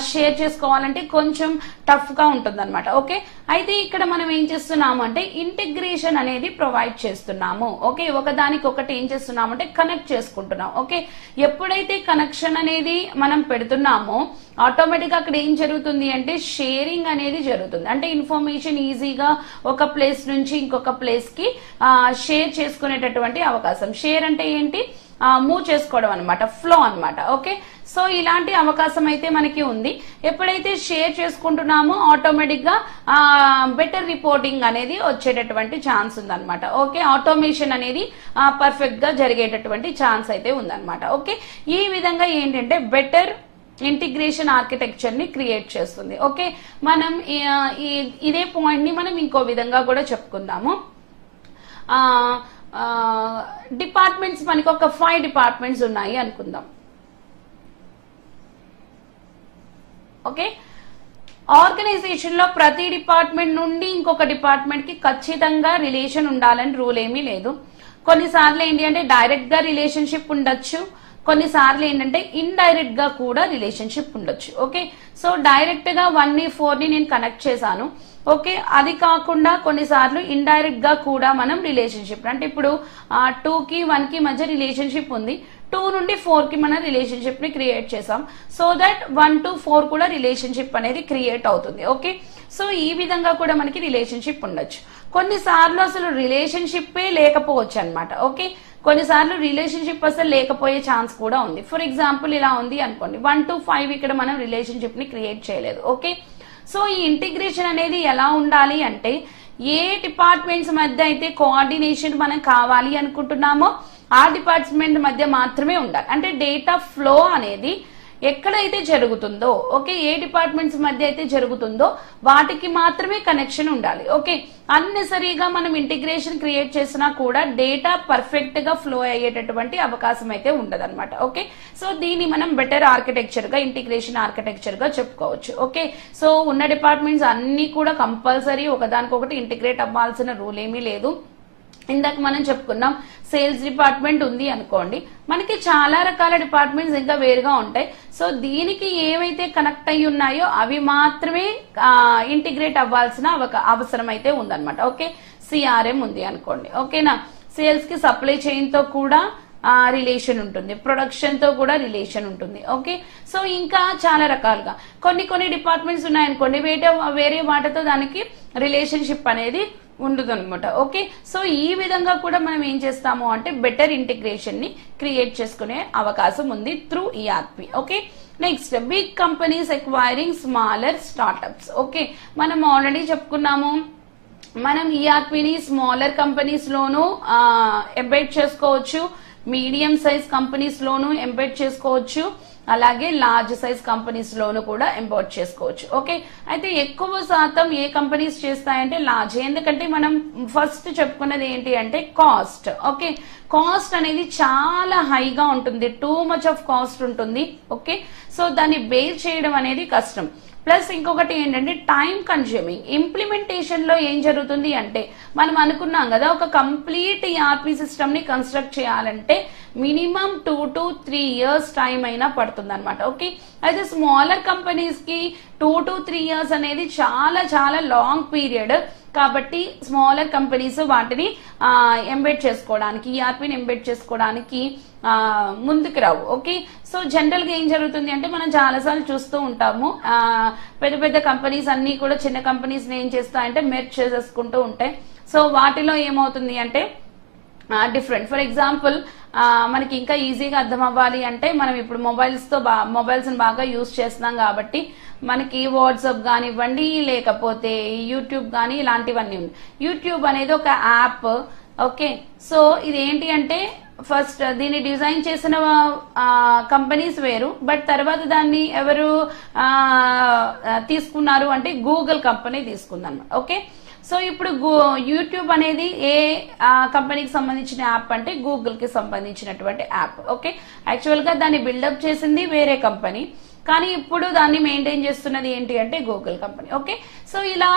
షేర్ చేసుకోవాలంటే కొంచెం టఫ్ గా ఉంటుంది అనమాట. ఓకే, అయితే ఇక్కడ మనం ఏం చేస్తున్నాము అంటే ఇంటిగ్రేషన్ అనేది ప్రొవైడ్ చేస్తున్నాము. ఓకే, ఒకదానికి ఒకటి ఏం చేస్తున్నాము అంటే కనెక్ట్ చేసుకుంటున్నాం. ఓకే, ఎప్పుడైతే కనెక్షన్ అనేది మనం పెడుతున్నామో ఆటోమేటిక్ గా అక్కడ ఏం జరుగుతుంది అంటే షేరింగ్ అనేది జరుగుతుంది. అంటే ఇన్ఫర్మేషన్ ఈజీగా ఒక ప్లేస్ నుంచి ఇంకొక ప్లేస్ కి షేర్ చేసుకునేటటువంటి అవకాశం. షేర్ అంటే ఏంటి, మూవ్ చేసుకోవడం అనమాట, ఫ్లో అనమాట. ఓకే, సో ఇలాంటి అవకాశం అయితే మనకి ఉంది. ఎప్పుడైతే షేర్ చేసుకుంటున్నామో ఆటోమేటిక్ గా బెటర్ రిపోర్టింగ్ అనేది వచ్చేటటువంటి ఛాన్స్ ఉందన్నమాట. ఓకే, ఆటోమేషన్ అనేది పర్ఫెక్ట్ గా జరిగేటటువంటి ఛాన్స్ అయితే ఉందన్నమాట. ఓకే, ఈ విధంగా ఏంటంటే బెటర్ ఇంటిగ్రేషన్ ఆర్కిటెక్చర్ ని క్రియేట్ చేస్తుంది. ఓకే, మనం ఇదే పాయింట్ ని మనం ఇంకో విధంగా కూడా చెప్పుకుందాము. డిపార్ట్మెంట్స్ మనకి ఒక 5 డిపార్ట్మెంట్స్ ఉన్నాయి అనుకుందాం. ఓకే, ఆర్గనైజేషన్ లో ప్రతి డిపార్ట్మెంట్ నుండి ఇంకొక డిపార్ట్మెంట్ కి ఖచ్చితంగా రిలేషన్ ఉండాలని రూల్ ఏమీ లేదు. కొన్నిసార్లు ఏంటి అంటే డైరెక్ట్ గా రిలేషన్షిప్ ఉండొచ్చు, కొన్నిసార్లు ఏంటంటే ఇండైరెక్ట్ గా కూడా రిలేషన్షిప్ ఉండొచ్చు. ఓకే, సో డైరెక్ట్ గా 1 ని 4 ని నేను కనెక్ట్ చేశాను. ఓకే, అది కాకుండా కొన్నిసార్లు ఇండైరెక్ట్ గా కూడా మనం రిలేషన్షిప్, అంటే ఇప్పుడు 2 కి 1 కి మధ్య రిలేషన్షిప్ ఉంది, 2 నుండి 4 కి మనం రిలేషన్షిప్ ని క్రియేట్ చేసాం. సో దట్ 1 to 4 కూడా రిలేషన్షిప్ అనేది క్రియేట్ అవుతుంది. ఓకే, సో ఈ విధంగా కూడా మనకి రిలేషన్షిప్ ఉండొచ్చు. కొన్నిసార్లు అసలు రిలేషన్షిప్ లేకపోవచ్చు అనమాట. ఓకే, కొన్నిసార్లు రిలేషన్షిప్ అసలు లేకపోయే ఛాన్స్ కూడా ఉంది. ఫర్ ఎగ్జాంపుల్ ఇలా ఉంది అనుకోండి, 1 to 5 ఇక్కడ మనం రిలేషన్షిప్ ని క్రియేట్ చేయలేదు. ఓకే, సో ఈ ఇంటిగ్రేషన్ అనేది ఎలా ఉండాలి అంటే ఏ డిపార్ట్మెంట్స్ మధ్య అయితే కోఆర్డినేషన్ మనం కావాలి అనుకుంటున్నామో ఆ డిపార్ట్మెంట్ మధ్య మాత్రమే ఉండాలి. అంటే డేటా ఫ్లో అనేది ఎక్కడైతే జరుగుతుందో, ఓకే, ఏ డిపార్ట్మెంట్స్ మధ్య అయితే జరుగుతుందో వాటికి మాత్రమే కనెక్షన్ ఉండాలి. ఓకే, అన్నెసరీగా మనం ఇంటిగ్రేషన్ క్రియేట్ చేసినా కూడా డేటా పర్ఫెక్ట్ గా ఫ్లో అయ్యేటటువంటి అవకాశం అయితే ఉండదన్నమాట. ఓకే, సో దీన్ని మనం బెటర్ ఆర్కిటెక్చర్ గా ఇంటిగ్రేషన్ ఆర్కిటెక్చర్ గా చెప్పుకోవచ్చు. ఓకే, సో ఉన్న డిపార్ట్మెంట్స్ అన్ని కూడా కంపల్సరీ ఒకదానికొకటి ఇంటిగ్రేట్ అవ్వాల్సిన రూల్ ఏమీ లేదు. ఇందాక మనం చెప్పుకున్నాం సేల్స్ డిపార్ట్మెంట్ ఉంది అనుకోండి, మనకి చాలా రకాల డిపార్ట్మెంట్స్ ఇంకా వేరుగా ఉంటాయి. సో దీనికి ఏవైతే కనెక్ట్ అయి ఉన్నాయో అవి మాత్రమే ఇంటిగ్రేట్ అవ్వాల్సిన అవసరం అయితే ఉందన్నమాట. ఓకే, సిఆర్ఎం ఉంది అనుకోండి, ఓకేనా, సేల్స్ కి సప్లై చైన్ తో కూడా రిలేషన్ ఉంటుంది, ప్రొడక్షన్ తో కూడా రిలేషన్ ఉంటుంది. ఓకే, సో ఇంకా చాలా రకాలుగా కొన్ని డిపార్ట్మెంట్స్ ఉన్నాయనుకోండి, వేరే వాటితో దానికి రిలేషన్షిప్ అనేది ఉండదు అనమాట. ఓకే, సో ఈ విధంగా కూడా మనం ఏం చేస్తాము అంటే బెటర్ ఇంటిగ్రేషన్ ని క్రియేట్ చేసుకునే అవకాశం ఉంది through ERP. Okay, next big companies acquiring smaller startups. Okay, మనం ఆల్రెడీ చెప్పుకున్నాము, మనం ఈఆర్పిని స్మాలర్ కంపెనీస్ లోను ఎంబెడ్ చేసుకోవచ్చు, మీడియం సైజ్ కంపెనీస్ లోను ఎంబెడ్ చేసుకోవచ్చు, అలాగే లార్జ్ సైజ్ కంపెనీస్ లోను కూడా ఎంబెడ్ చేసుకోవచ్చు. ఓకే, అయితే ఎక్కువ శాతం ఏ కంపెనీస్ చేస్తాయంటే లార్జ్, ఎందుకంటే మనం ఫస్ట్ చెప్పుకున్నది ఏంటి అంటే కాస్ట్. ఓకే, కాస్ట్ అనేది చాలా హైగా ఉంటుంది, టూ మచ్ ఆఫ్ కాస్ట్ ఉంటుంది. ఓకే, సో దాన్ని బేర్ చేయడం అనేది కష్టం. ప్లస్ ఇంకొకటి ఏంటంటే టైం కన్జ్యూమింగ్. ఇంప్లిమెంటేషన్ లో ఏం జరుగుతుంది అంటే మనం అనుకున్నాం కదా, ఒక కంప్లీట్ ఈఆర్పి సిస్టమ్ ని కన్స్ట్రక్ట్ చేయాలంటే మినిమం 2 to 3 years టైం అయినా పడుతుంది అనమాట. ఓకే, అయితే స్మాలర్ కంపెనీస్ కి 2 to 3 years అనేది చాలా చాలా లాంగ్ పీరియడ్. కాబట్టి స్మాలర్ కంపెనీస్ వాటిని ఎంబెడ్ చేసుకోవడానికి, ఈఆర్పిని ఎంబెడ్ చేసుకోవడానికి ముందుకు రావు. ఓకే, సో జనరల్ గా ఏం జరుగుతుంది అంటే మనం చాలాసార్లు చూస్తూ ఉంటాము, పెద్ద పెద్ద కంపెనీస్ అన్ని కూడా చిన్న కంపెనీస్ ఏం చేస్తాయంటే మెర్జ్ చేసేసుకుంటూ ఉంటాయి. సో వాటిలో ఏమవుతుంది అంటే డిఫరెంట్. ఫర్ ఎగ్జాంపుల్ మనకి ఇంకా ఈజీగా అర్థం అవ్వాలి అంటే మనం ఇప్పుడు మొబైల్స్ బాగా యూజ్ చేస్తున్నాం కాబట్టి మనకి వాట్సాప్ కానివ్వండి, లేకపోతే యూట్యూబ్ కానీ ఇలాంటివన్నీ ఉంది. యూట్యూబ్ అనేది ఒక యాప్. ఓకే, సో ఇది ఏంటి అంటే ఫస్ట్ దీన్ని డిజైన్ చేసిన కంపెనీస్ వేరు, బట్ తర్వాత దాన్ని ఎవరు తీసుకున్నారు అంటే గూగుల్ కంపెనీ తీసుకుందన్నమాట. ఓకే, సో ఇప్పుడు యూట్యూబ్ అనేది ఏ కంపెనీకి సంబంధించిన యాప్ అంటే గూగుల్ కి సంబంధించినటువంటి యాప్. ఓకే, యాక్చువల్ గా దాన్ని బిల్డప్ చేసింది వేరే కంపెనీ, కానీ ఇప్పుడు దాన్ని మెయింటైన్ చేస్తున్నది ఏంటి అంటే గూగుల్ కంపెనీ. ఓకే, సో ఇలా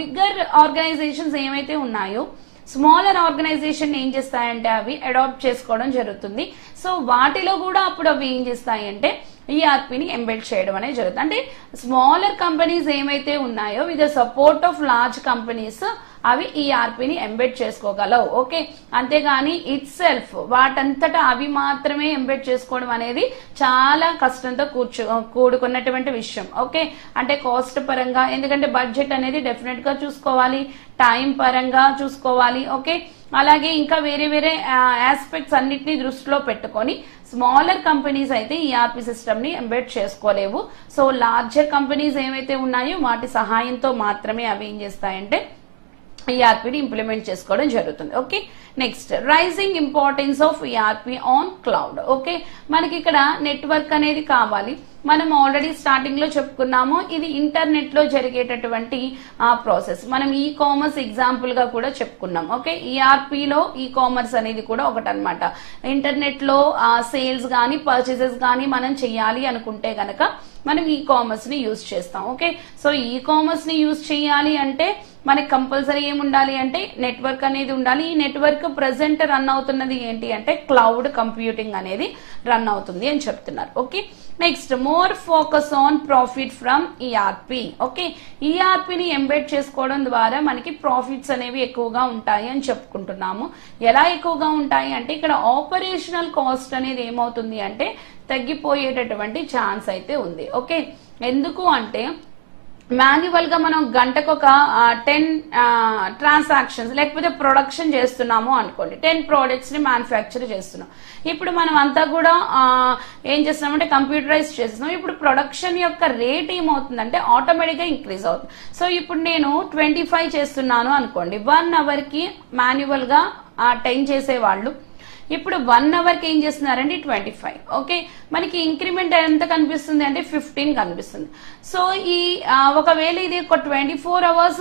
బిగ్గర్ ఆర్గనైజేషన్స్ ఏమైతే ఉన్నాయో స్మాలర్ ఆర్గనైజేషన్ ఏం చేస్తాయంటే అవి అడాప్ట్ చేసుకోవడం జరుగుతుంది. సో వాటిలో కూడా అప్పుడు అవి ఏం చేస్తాయంటే ఈఆర్పిని ఎంబెడ్ చేయడం అనేది జరుగుతుంది. అంటే స్మాలర్ కంపెనీస్ ఏమైతే ఉన్నాయో with the support of large companies అవి ఈఆర్పిని ఎంబెడ్ చేసుకోగలవు. ఓకే, అంతేగాని ఇట్ సెల్ఫ్ వాటంతటా అవి మాత్రమే ఎంబెడ్ చేసుకోవడం అనేది చాలా కష్టంతో కూడుకున్నటువంటి విషయం. ఓకే, అంటే కాస్ట్ పరంగా, ఎందుకంటే బడ్జెట్ అనేది డెఫినెట్ గా చూసుకోవాలి, టైం పరంగా చూసుకోవాలి. ఓకే, అలాగే ఇంకా వేరే వేరే ఆస్పెక్ట్స్ అన్నిటినీ దృష్టిలో పెట్టుకొని స్మాలర్ కంపెనీస్ అయితే ఈఆర్పి సిస్టమ్ ని ఎంబెడ్ చేసుకోలేవు. సో లార్జర్ కంపెనీస్ ఏవైతే ఉన్నాయో వాటి సహాయంతో మాత్రమే అవి ఏం చేస్తాయంటే ఈఆర్పిని ఇంప్లిమెంట్ చేసుకోవడం జరుగుతుంది. Okay, next rising importance of ERP on cloud. Okay, మనకి ఇక్కడ నెట్వర్క్ అనేది కావాలి. మనం ఆల్రెడీ స్టార్టింగ్ లో చెప్పుకున్నాము, ఇది ఇంటర్నెట్ లో జరిగేటటువంటి ప్రాసెస్. మనం ఈ కామర్స్ ఎగ్జాంపుల్ గా కూడా చెప్పుకున్నాం. ఓకే, ఈఆర్పి లో ఈ కామర్స్ అనేది కూడా ఒకటి అనమాట. ఇంటర్నెట్ లో సేల్స్ గానీ పర్చేసెస్ గానీ మనం చెయ్యాలి అనుకుంటే గనక మనం ఈ కామర్స్ ని యూజ్ చేస్తాం. ఓకే, సో ఈ కామర్స్ ని యూజ్ చేయాలి అంటే మనకి కంపల్సరీ ఏముండాలి అంటే నెట్వర్క్ అనేది ఉండాలి. ఈ నెట్వర్క్ ప్రెసెంట్ రన్ అవుతున్నది ఏంటి అంటే క్లౌడ్ కంప్యూటింగ్ అనేది రన్ అవుతుంది అని చెప్తున్నారు. Okay, next more focus on profit from ERP. Okay, ఈఆర్పిని ఎంబెడ్ చేసుకోవడం ద్వారా మనకి ప్రాఫిట్స్ అనేవి ఎక్కువగా ఉంటాయి అని చెప్పుకుంటున్నాము. ఎలా ఎక్కువగా ఉంటాయి అంటే ఇక్కడ ఆపరేషనల్ కాస్ట్ అనేది ఏమవుతుంది అంటే తగ్గిపోయేటటువంటి ఛాన్స్ అయితే ఉంది. ఓకే, ఎందుకు అంటే మాన్యువల్ గా మనం గంటకు ఒక 10 ట్రాన్సాక్షన్స్ లేకపోతే ప్రొడక్షన్ చేస్తున్నాము అనుకోండి, 10 ప్రోడక్ట్స్ ని మ్యానుఫ్యాక్చర్ చేస్తున్నాం. ఇప్పుడు మనం అంతా కూడా ఏం చేస్తున్నామంటే కంప్యూటరైజ్ చేస్తున్నాం. ఇప్పుడు ప్రొడక్షన్ యొక్క రేట్ ఏమవుతుందంటే ఆటోమేటిక్ గా ఇంక్రీజ్ అవుతుంది. సో ఇప్పుడు నేను 25 చేస్తున్నాను అనుకోండి, 1 hour కి మాన్యువల్ గా 10 చేసేవాళ్ళు ఇప్పుడు 1 hour కి ఏం చేస్తున్నారంటే 25. ఓకే, మనకి ఇంక్రిమెంట్ ఎంత కనిపిస్తుంది అంటే 15 కనిపిస్తుంది. సో ఈ ఒకవేళ ఇది ఒక 24 hours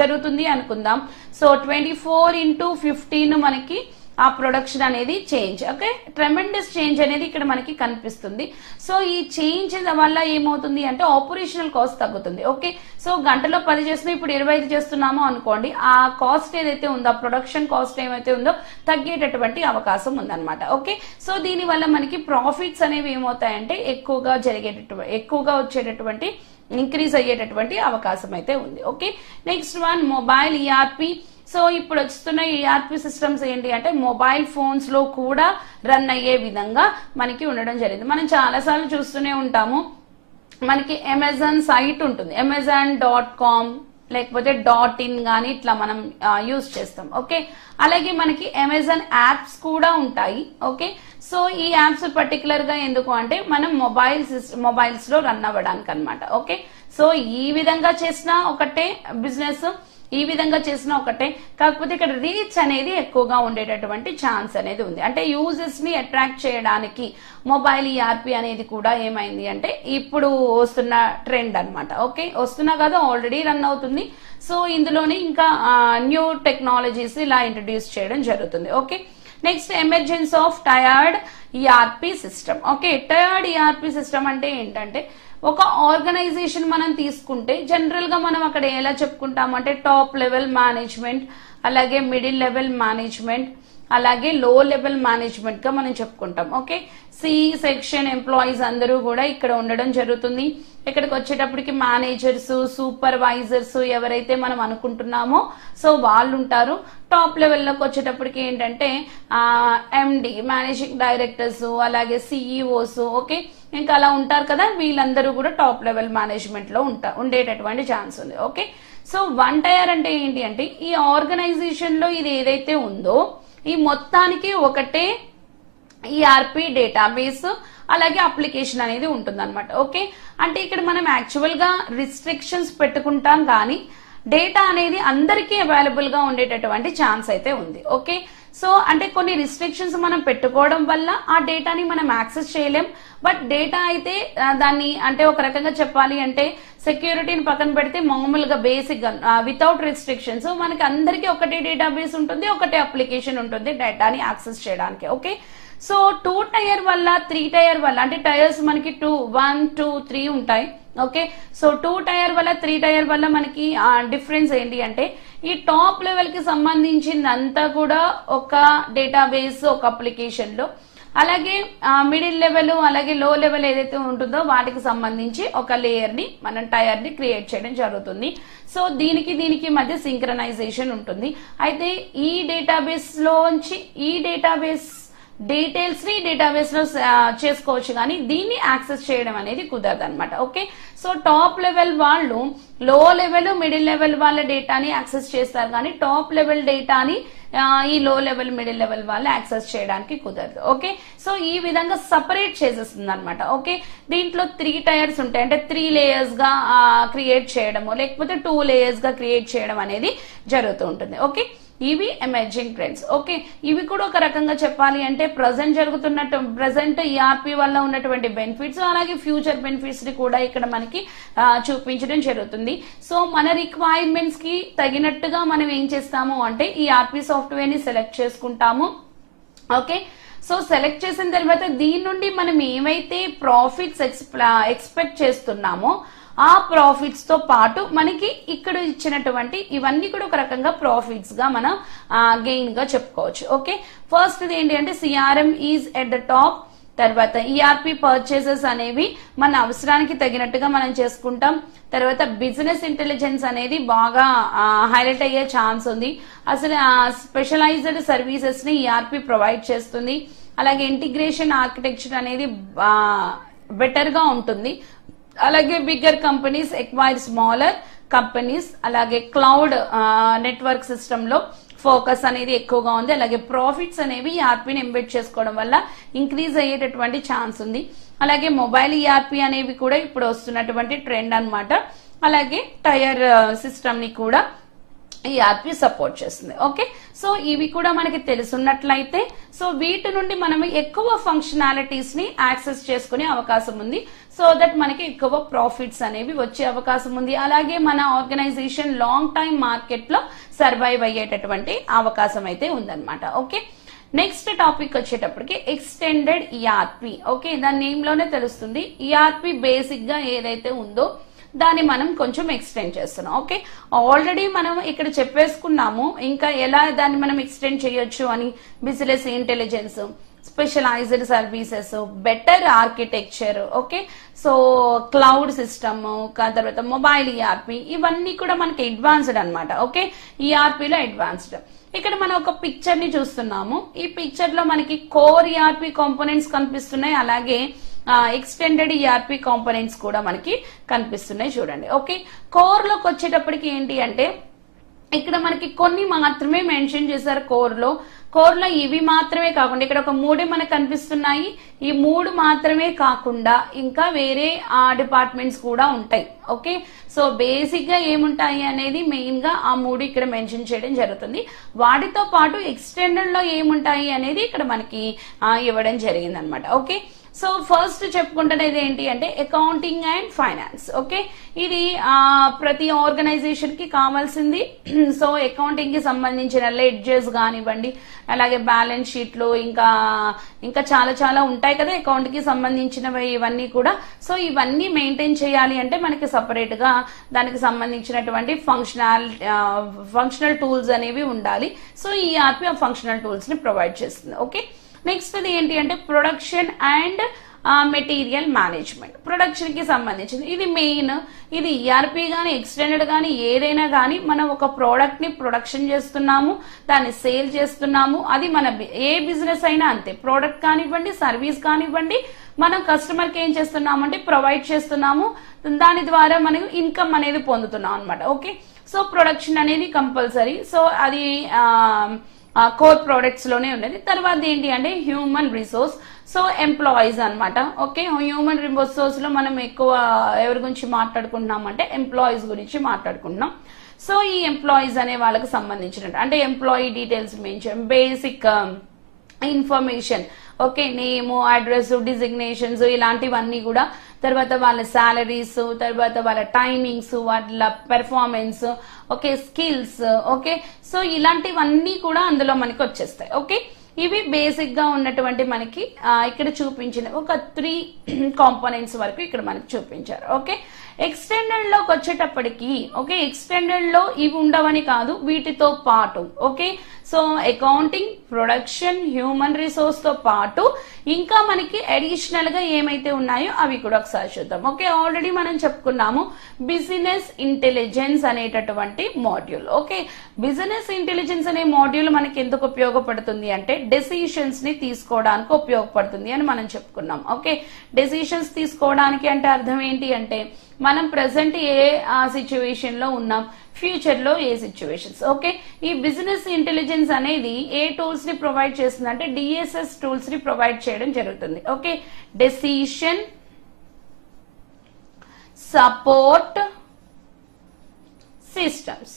జరుగుతుంది అనుకుందాం. సో 24 into 15 మనకి ఆ ప్రొడక్షన్ అనేది చేంజ్. ఓకే, ట్రెమెండస్ చేంజ్ అనేది ఇక్కడ మనకి కనిపిస్తుంది. సో ఈ చేంజ్ వల్ల ఏమవుతుంది అంటే ఆపరేషనల్ కాస్ట్ తగ్గుతుంది. ఓకే, సో గంటలో 10 చేస్తున్నాం, ఇప్పుడు 25 చేస్తున్నాము అనుకోండి, ఆ కాస్ట్ ఏదైతే ఉందో, ఆ ప్రొడక్షన్ కాస్ట్ ఏమైతే ఉందో తగ్గేటటువంటి అవకాశం ఉందన్నమాట. ఓకే, సో దీని వల్ల మనకి ప్రాఫిట్స్ అనేవి ఏమవుతాయంటే ఎక్కువగా వచ్చేటటువంటి ఇంక్రీజ్ అయ్యేటటువంటి అవకాశం అయితే ఉంది. Okay, next one mobile ERP. So ఇప్పుడు వస్తున్న ఈఆర్పి సిస్టమ్స్ ఏంటి అంటే మొబైల్ ఫోన్స్ లో కూడా రన్ అయ్యే విధంగా మనకి ఉండడం జరిగింది. మనం చాలాసార్లు చూస్తూనే ఉంటాము, మనకి అమెజాన్ సైట్ ఉంటుంది, amazon.com లేకపోతే .in గానీ ఇట్లా మనం యూజ్ చేస్తాం. ఓకే, అలాగే మనకి అమెజాన్ యాప్స్ కూడా ఉంటాయి. ఓకే, సో ఈ యాప్స్ పర్టికులర్ గా ఎందుకు అంటే మనం మొబైల్స్ లో రన్ అవ్వడానికి అనమాట. ఓకే, సో ఈ విధంగా చేసిన ఒకటే బిజినెస్. ఈ విధంగా చేసిన ఒకటే, కాకపోతే ఇక్కడ రీచ్ అనేది ఎక్కువగా ఉండేటటువంటి ఛాన్స్ అనేది ఉంది. అంటే యూజర్స్ ని అట్రాక్ట్ చేయడానికి మొబైల్ ఈఆర్పి అనేది కూడా ఏమైంది అంటే ఇప్పుడు వస్తున్న ట్రెండ్ అన్నమాట. ఓకే, వస్తున్నా కదా, ఆల్రెడీ రన్ అవుతుంది. సో ఇందులోనే ఇంకా న్యూ టెక్నాలజీస్ ఇలా ఇంట్రడ్యూస్ చేయడం జరుగుతుంది. Okay, next emergence of tired ERP system. Okay, tired ERP system అంటే ఏంటంటే ఒక ఆర్గనైజేషన్ మనం తీసుకుంటే జనరల్ గా మనం అక్కడ ఎలా చెప్పుకుంటాం అంటే టాప్ లెవెల్ మేనేజ్మెంట్, అలాగే మిడిల్ లెవెల్ మేనేజ్మెంట్, అలాగే లో లెవెల్ మేనేజ్మెంట్ గా మనం చెప్పుకుంటాం. ఓకే, సి సెక్షన్ ఎంప్లాయీస్ అందరూ కూడా ఇక్కడ ఉండడం జరుగుతుంది. ఇక్కడికి వచ్చేటప్పటికి మేనేజర్స్, సూపర్వైజర్స్ ఎవరైతే మనం అనుకుంటున్నామో సో వాళ్ళు ఉంటారు. టాప్ లెవెల్లోకి వచ్చేటప్పటికి ఏంటంటే ఎండి, మేనేజింగ్ డైరెక్టర్స్, అలాగే సిఇఓస్, ఓకే, ఇంకా అలా ఉంటారు కదా, వీళ్ళందరూ కూడా టాప్ లెవెల్ మేనేజ్మెంట్ లో ఉండేటటువంటి ఛాన్స్ ఉంది. ఓకే, సో వన్ టైర్ అంటే ఏంటి అంటే ఈ ఆర్గనైజేషన్ లో ఇది ఏదైతే ఉందో ఈ మొత్తానికి ఒకటే ఈఆర్పి డేటాబేస్ అలాగే అప్లికేషన్ అనేది ఉంటుంది అనమాట. ఓకే, అంటే ఇక్కడ మనం యాక్చువల్ గా రిస్ట్రిక్షన్స్ పెట్టుకుంటాం కానీ డేటా అనేది అందరికీ అవైలబుల్ గా ఉండేటటువంటి ఛాన్స్ అయితే ఉంది. ఓకే, సో అంటే కొన్ని రిస్ట్రిక్షన్స్ మనం పెట్టుకోవడం వల్ల ఆ డేటాని మనం యాక్సెస్ చేయలేం. బట్ డేటా అయితే దాన్ని అంటే ఒక రకంగా చెప్పాలి అంటే సెక్యూరిటీని పక్కన పెడితే మామూలుగా బేసిక్ గా వితౌట్ రిస్ట్రిక్షన్స్ మనకి అందరికీ ఒకటే డేటాబేస్ ఉంటుంది, ఒకటే అప్లికేషన్ ఉంటుంది డేటాని యాక్సెస్ చేయడానికి. ఓకే, సో 2 టైర్ వల్ల 3 టైర్ వల్ల అంటే టైర్స్ మనకి 1, 2, 3 ఉంటాయి. ఓకే, సో 2 టైర్ వల్ల 3 టైర్ వల్ల మనకి డిఫరెన్స్ ఏంటి అంటే ఈ టాప్ లెవెల్ కి సంబంధించిందంతా కూడా ఒక డేటాబేస్, ఒక అప్లికేషన్ లో, అలాగే మిడిల్ లెవెల్ అలాగే లో లెవెల్ ఏదైతే ఉంటుందో వాటికి సంబంధించి ఒక లేయర్ ని మనం టైర్ ని క్రియేట్ చేయడం జరుగుతుంది. సో దీనికి మధ్య సింక్రనైజేషన్ ఉంటుంది. అయితే ఈ డేటాబేస్ లోంచి ఈ డేటాబేస్ డీటెయిల్స్ ని డేటాబేస్ లో చేసుకోవచ్చు కానీ దీన్ని యాక్సెస్ చేయడం అనేది కుదరదు అనమాట. ఓకే, సో టాప్ లెవెల్ వాళ్ళు లో లెవెల్ మిడిల్ లెవెల్ వాళ్ళ డేటాని యాక్సెస్ చేస్తారు కానీ టాప్ లెవెల్ డేటాని ఈ లో లెవెల్ మిడిల్ లెవెల్ వాళ్ళు యాక్సెస్ చేయడానికి కుదరదు. ఓకే, సో ఈ విధంగా సపరేట్ చేసేస్తుంది అనమాట. ఓకే, దీంట్లో 3 టైర్స్ ఉంటాయి అంటే 3 లేయర్స్ గా క్రియేట్ చేయడము లేకపోతే 2 లేయర్స్ గా క్రియేట్ చేయడం అనేది జరుగుతూ ఉంటుంది. ఓకే, ఇవి ఎమర్జింగ్ ట్రెండ్స్. ఓకే, ఇవి కూడా ఒక రకంగా చెప్పాలి అంటే ప్రజెంట్ ఈఆర్పి వల్ల ఉన్నటువంటి బెనిఫిట్స్ అలాగే ఫ్యూచర్ బెనిఫిట్స్ ని కూడా ఇక్కడ మనకి చూపించడం జరుగుతుంది. సో మన రిక్వైర్మెంట్స్ కి తగినట్టుగా మనం ఏం చేస్తాము అంటే ఈఆర్పి సాఫ్ట్వేర్ ని సెలెక్ట్ చేసుకుంటాము. ఓకే, సో సెలెక్ట్ చేసిన తర్వాత దీని నుండి మనం ఏమైతే ప్రాఫిట్స్ ఎక్స్పెక్ట్ చేస్తున్నామో ఆ ప్రాఫిట్స్ తో పాటు మనకి ఇక్కడ ఇచ్చినటువంటి ఇవన్నీ కూడా ఒక రకంగా ప్రాఫిట్స్ గా మనం గెయిన్ గా చెప్పుకోవచ్చు. ఓకే, ఫస్ట్ ఏంటి అంటే CRM is at the top, తర్వాత ఈఆర్పి పర్చేసెస్ అనేవి మన అవసరానికి తగినట్టుగా మనం చేసుకుంటాం. తర్వాత బిజినెస్ ఇంటెలిజెన్స్ అనేది బాగా హైలైట్ అయ్యే ఛాన్స్ ఉంది. అసలు స్పెషలైజ్డ్ సర్వీసెస్ ని ఈఆర్పి ప్రొవైడ్ చేస్తుంది. అలాగే ఇంటిగ్రేషన్ ఆర్కిటెక్చర్ అనేది బెటర్ గా ఉంటుంది. అలాగే bigger companies acquire smaller companies, అలాగే క్లౌడ్ నెట్వర్క్ సిస్టమ్ లో ఫోకస్ అనేది ఎక్కువగా ఉంది. అలాగే ప్రాఫిట్స్ అనేవి ఈఆర్పిని ఎంబెడ్ చేసుకోవడం వల్ల ఇంక్రీజ్ అయ్యేటటువంటి ఛాన్స్ ఉంది. అలాగే మొబైల్ ఈఆర్పి అనేవి కూడా ఇప్పుడు వస్తున్నటువంటి ట్రెండ్ అన్నమాట. అలాగే టైర్ సిస్టమ్ ని కూడా ఈఆర్పి సపోర్ట్ చేస్తుంది. ఓకే, సో ఇవి కూడా మనకి తెలుసున్నట్లయితే సో వీటి నుండి మనం ఎక్కువ ఫంక్షనాలిటీస్ ని యాక్సెస్ చేసుకునే అవకాశం ఉంది. సో దట్ మనకి ఎక్కువ ప్రాఫిట్స్ అనేవి వచ్చే అవకాశం ఉంది. అలాగే మన ఆర్గనైజేషన్ లాంగ్ టైం మార్కెట్ లో సర్వైవ్ అయ్యేటటువంటి అవకాశం అయితే ఉందన్నమాట. ఓకే, నెక్స్ట్ టాపిక్ వచ్చేటప్పటికి ఎక్స్టెండెడ్ ఈఆర్పి. ఓకే, దాని నేమ్ లోనే తెలుస్తుంది. ఈఆర్పి బేసిక్ గా ఏదైతే ఉందో దాన్ని మనం కొంచెం ఎక్స్టెండ్ చేస్తున్నాం. ఓకే, ఆల్రెడీ మనం ఇక్కడ చెప్పేసుకున్నాము ఇంకా ఎలా దాన్ని మనం ఎక్స్టెండ్ చేయొచ్చు అని. Business intelligence, specialised services, better architecture, okay, so cloud system, తర్వాత మొబైల్ ఈఆర్పి, ఇవన్నీ కూడా మనకి అడ్వాన్స్డ్ అనమాట. ఓకే, ఈఆర్పిలో అడ్వాన్స్డ్. ఇక్కడ మనం ఒక పిక్చర్ ని చూస్తున్నాము. ఈ పిక్చర్ లో మనకి కోర్ ఈఆర్పి కాంపోనెంట్స్ కనిపిస్తున్నాయి. అలాగే ఎక్స్టెండెడ్ ఈఆర్పి కాంపోనెంట్స్ కూడా మనకి కనిపిస్తున్నాయి చూడండి. ఓకే, కోర్ లోకి వచ్చేటప్పటికి ఏంటి అంటే ఇక్కడ మనకి కొన్ని మాత్రమే మెన్షన్ చేశారు కోర్ లో ఇవి మాత్రమే కాకుండా ఇక్కడ ఒక 3 మనకు కనిపిస్తున్నాయి. ఈ 3 మాత్రమే కాకుండా ఇంకా వేరే డిపార్ట్మెంట్స్ కూడా ఉంటాయి. ఓకే, సో బేసిక్ గా ఏముంటాయి అనేది మెయిన్ గా ఆ మూడు ఇక్కడ మెన్షన్ చేయడం జరుగుతుంది. వాటితో పాటు ఎక్స్టెండెడ్ లో ఏముంటాయి అనేది ఇక్కడ మనకి ఇవ్వడం జరిగింది అనమాట. ఓకే, సో ఫస్ట్ చెప్పుకుంటున్నది ఏంటి అంటే అకౌంటింగ్ అండ్ ఫైనాన్స్. ఓకే, ఇది ప్రతి ఆర్గనైజేషన్ కి కావాల్సింది. సో అకౌంటింగ్ కి సంబంధించిన లెడ్జర్స్ కానివ్వండి, అలాగే బ్యాలెన్స్ షీట్లు, ఇంకా చాలా చాలా ఉంటాయి కదా అకౌంట్ కి సంబంధించినవి ఇవన్నీ కూడా. సో ఇవన్నీ మెయింటైన్ చేయాలి అంటే మనకి సపరేట్ గా దానికి సంబంధించినటువంటి ఫంక్షనల్ టూల్స్ అనేవి ఉండాలి. సో ఈ ఈఆర్పి ఆ ఫంక్షనల్ టూల్స్ ని ప్రొవైడ్ చేస్తుంది. ఓకే, నెక్స్ట్ అది ఏంటి అంటే production and material management. Production కి సంబంధించింది ఇది మెయిన్. ఇది ఈఆర్పి గానీ ఎక్స్టెండెడ్ గానీ ఏదైనా గానీ మనం ఒక ప్రోడక్ట్ ని ప్రొడక్షన్ చేస్తున్నాము, దాన్ని సేల్ చేస్తున్నాము. అది మన ఏ బిజినెస్ అయినా అంతే, ప్రోడక్ట్ కానివ్వండి, సర్వీస్ కానివ్వండి, మనం కస్టమర్ కి ఏం చేస్తున్నామంటే ప్రొవైడ్ చేస్తున్నాము, దాని ద్వారా మనం ఇన్కమ్ అనేది పొందుతున్నాం అనమాట. ఓకే, సో ప్రొడక్షన్ అనేది కంపల్సరీ. సో అది కోర్ ప్రొడక్ట్స్ లోనే ఉన్నది. తర్వాత ఏంటి అంటే హ్యూమన్ రిసోర్స్, సో ఎంప్లాయీస్ అనమాట. ఓకే, హ్యూమన్ రిసోర్స్ లో మనం ఎక్కువ ఎవరి గురించి మాట్లాడుకుంటున్నాం అంటే ఎంప్లాయీస్ గురించి మాట్లాడుకుంటున్నాం. సో ఈ ఎంప్లాయీస్ అనే వాళ్ళకి సంబంధించినట్టు అంటే employee details mention, basic information, okay, name, address, designations ఇలాంటివన్నీ కూడా. తర్వాత వాళ్ళ సాలరీస్, తర్వాత వాళ్ళ టైమింగ్స్, వాళ్ళ performance, okay, skills. Okay, so ఇలాంటివన్నీ కూడా అందులో మనకి వచ్చేస్తాయి. ఓకే, ఇవి బేసిక్ గా ఉన్నటువంటి మనకి ఇక్కడ చూపించిన ఒక 3 కాంపోనెంట్స్ వరకు ఇక్కడ మనకి చూపించారు. ఓకే, ఎక్స్టెండెడ్ లోకి వచ్చేటప్పటికి ఓకే, ఎక్స్టెండెడ్ లో ఇవి ఉండవని కాదు, వీటితో పాటు okay, so accounting, production, human resource తో పాటు ఇంకా మనకి అడిషనల్ గా ఏమైతే ఉన్నాయో అవి కూడా ఒకసారి చూద్దాం. ఓకే, ఆల్రెడీ మనం చెప్పుకున్నాము బిజినెస్ ఇంటెలిజెన్స్ అనేటటువంటి మాడ్యూల్. ఓకే, బిజినెస్ ఇంటెలిజెన్స్ అనే మాడ్యూల్ మనకి ఎందుకు ఉపయోగపడుతుంది అంటే డెసిషన్స్ ని తీసుకోవడానికి ఉపయోగపడుతుంది అని మనం చెప్పుకున్నాం. ఓకే, డెసిషన్స్ తీసుకోవడానికి అంటే అర్థం ఏంటి అంటే మనం ప్రెసెంట్ ఏ సిచ్యువేషన్ లో ఉన్నాం, ఫ్యూచర్ లో ఏ సిచ్యువేషన్స్. ఓకే, ఈ బిజినెస్ ఇంటెలిజెన్స్ అనేది ఏ టూల్స్ ని ప్రొవైడ్ చేస్తుంది అంటే డిఎస్ఎస్ టూల్స్ ని ప్రొవైడ్ చేయడం జరుగుతుంది. Okay, decision support systems.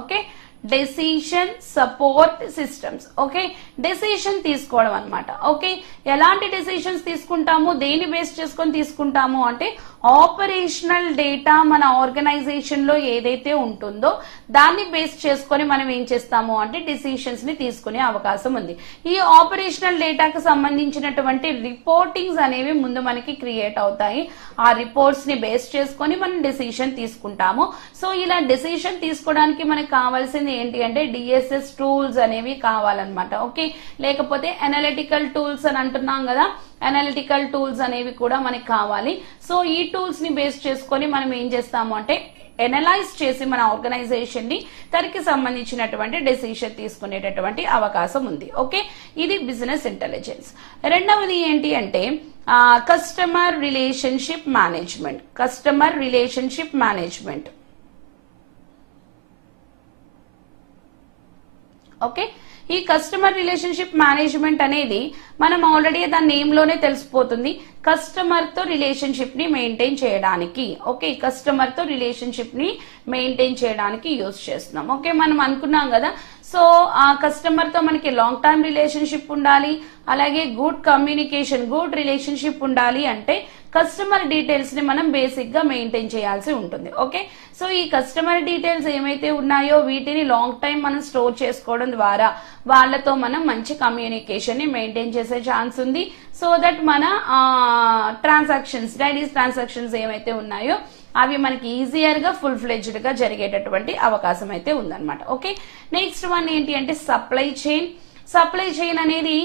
Okay, decision support systems. Okay, decision తీసుకోవడం అనమాట. ఓకే, ఎలాంటి డెసిషన్స్ తీసుకుంటాము, దేని బేస్ చేసుకొని తీసుకుంటాము అంటే ఆపరేషనల్ డేటా మన ఆర్గనైజేషన్ లో ఏదైతే ఉంటుందో దాన్ని బేస్ చేసుకొని మనం ఏం చేస్తాము అంటే డెసిషన్స్ ని తీసుకునే అవకాశం ఉంది. ఈ ఆపరేషనల్ డేటాకు సంబంధించినటువంటి రిపోర్టింగ్స్ అనేవి ముందు మనకి క్రియేట్ అవుతాయి. ఆ రిపోర్ట్స్ ని బేస్ చేసుకొని మనం డెసిషన్ తీసుకుంటాము. సో ఇలా డెసిషన్ తీసుకోవడానికి మనకు కావాల్సింది ఏంటి అంటే డిఎస్ఎస్ టూల్స్ అనేవి కావాలన్నమాట. ఓకే, లేకపోతే అనలిటికల్ టూల్స్ అని అంటున్నాం కదా, అనలిటికల్ టూల్స్ అనేవి కూడా మనకి కావాలి. సో ఈ టూల్స్ ని బేస్ చేసుకొని మనం ఏం చేస్తాము అంటే ఎనలైజ్ చేసి మన ఆర్గనైజేషన్ ని దానికి సంబంధించినటువంటి డెసిషన్ తీసుకునేటటువంటి అవకాశం ఉంది. ఓకే, ఇది బిజినెస్ ఇంటెలిజెన్స్. రెండవది ఏంటి అంటే customer relationship management. Customer relationship management. Okay, ఈ కస్టమర్ రిలేషన్షిప్ మేనేజ్మెంట్ అనేది మనం ఆల్రెడీ దాని నేమ్ లోనే తెలిసిపోతుంది, కస్టమర్ తో రిలేషన్షిప్ ని మెయింటైన్ చేయడానికి. ఓకే, కస్టమర్ తో రిలేషన్షిప్ ని మెయింటైన్ చేయడానికి యూజ్ చేస్తున్నాం. ఓకే, మనం అనుకున్నాం కదా, సో ఆ కస్టమర్ తో మనకి లాంగ్ టర్మ్ రిలేషన్షిప్ ఉండాలి, అలాగే గుడ్ కమ్యూనికేషన్, గుడ్ రిలేషన్షిప్ ఉండాలి అంటే కస్టమర్ డీటెయిల్స్ ని మనం బేసిక్ గా మెయింటైన్ చేయాల్సి ఉంటుంది. ఓకే, సో ఈ కస్టమర్ డీటెయిల్స్ ఏమైతే ఉన్నాయో వీటిని లాంగ్ టైం మనం స్టోర్ చేసుకోవడం ద్వారా వాళ్ళతో మనం మంచి కమ్యూనికేషన్ ని మెయింటైన్ చేసే ఛాన్స్ ఉంది. సో దట్ మన ట్రాన్సాక్షన్స్, డైలీ ట్రాన్సాక్షన్స్ ఏమైతే ఉన్నాయో అవి మనకి ఈజియర్ గా ఫుల్ ఫ్లెడ్జ్డ్ గా జరిగేటటువంటి అవకాశం అయితే ఉందన్నమాట. ఓకే, నెక్స్ట్ వన్ ఏంటి అంటే సప్లై చైన్. సప్లై చైన్ అనేది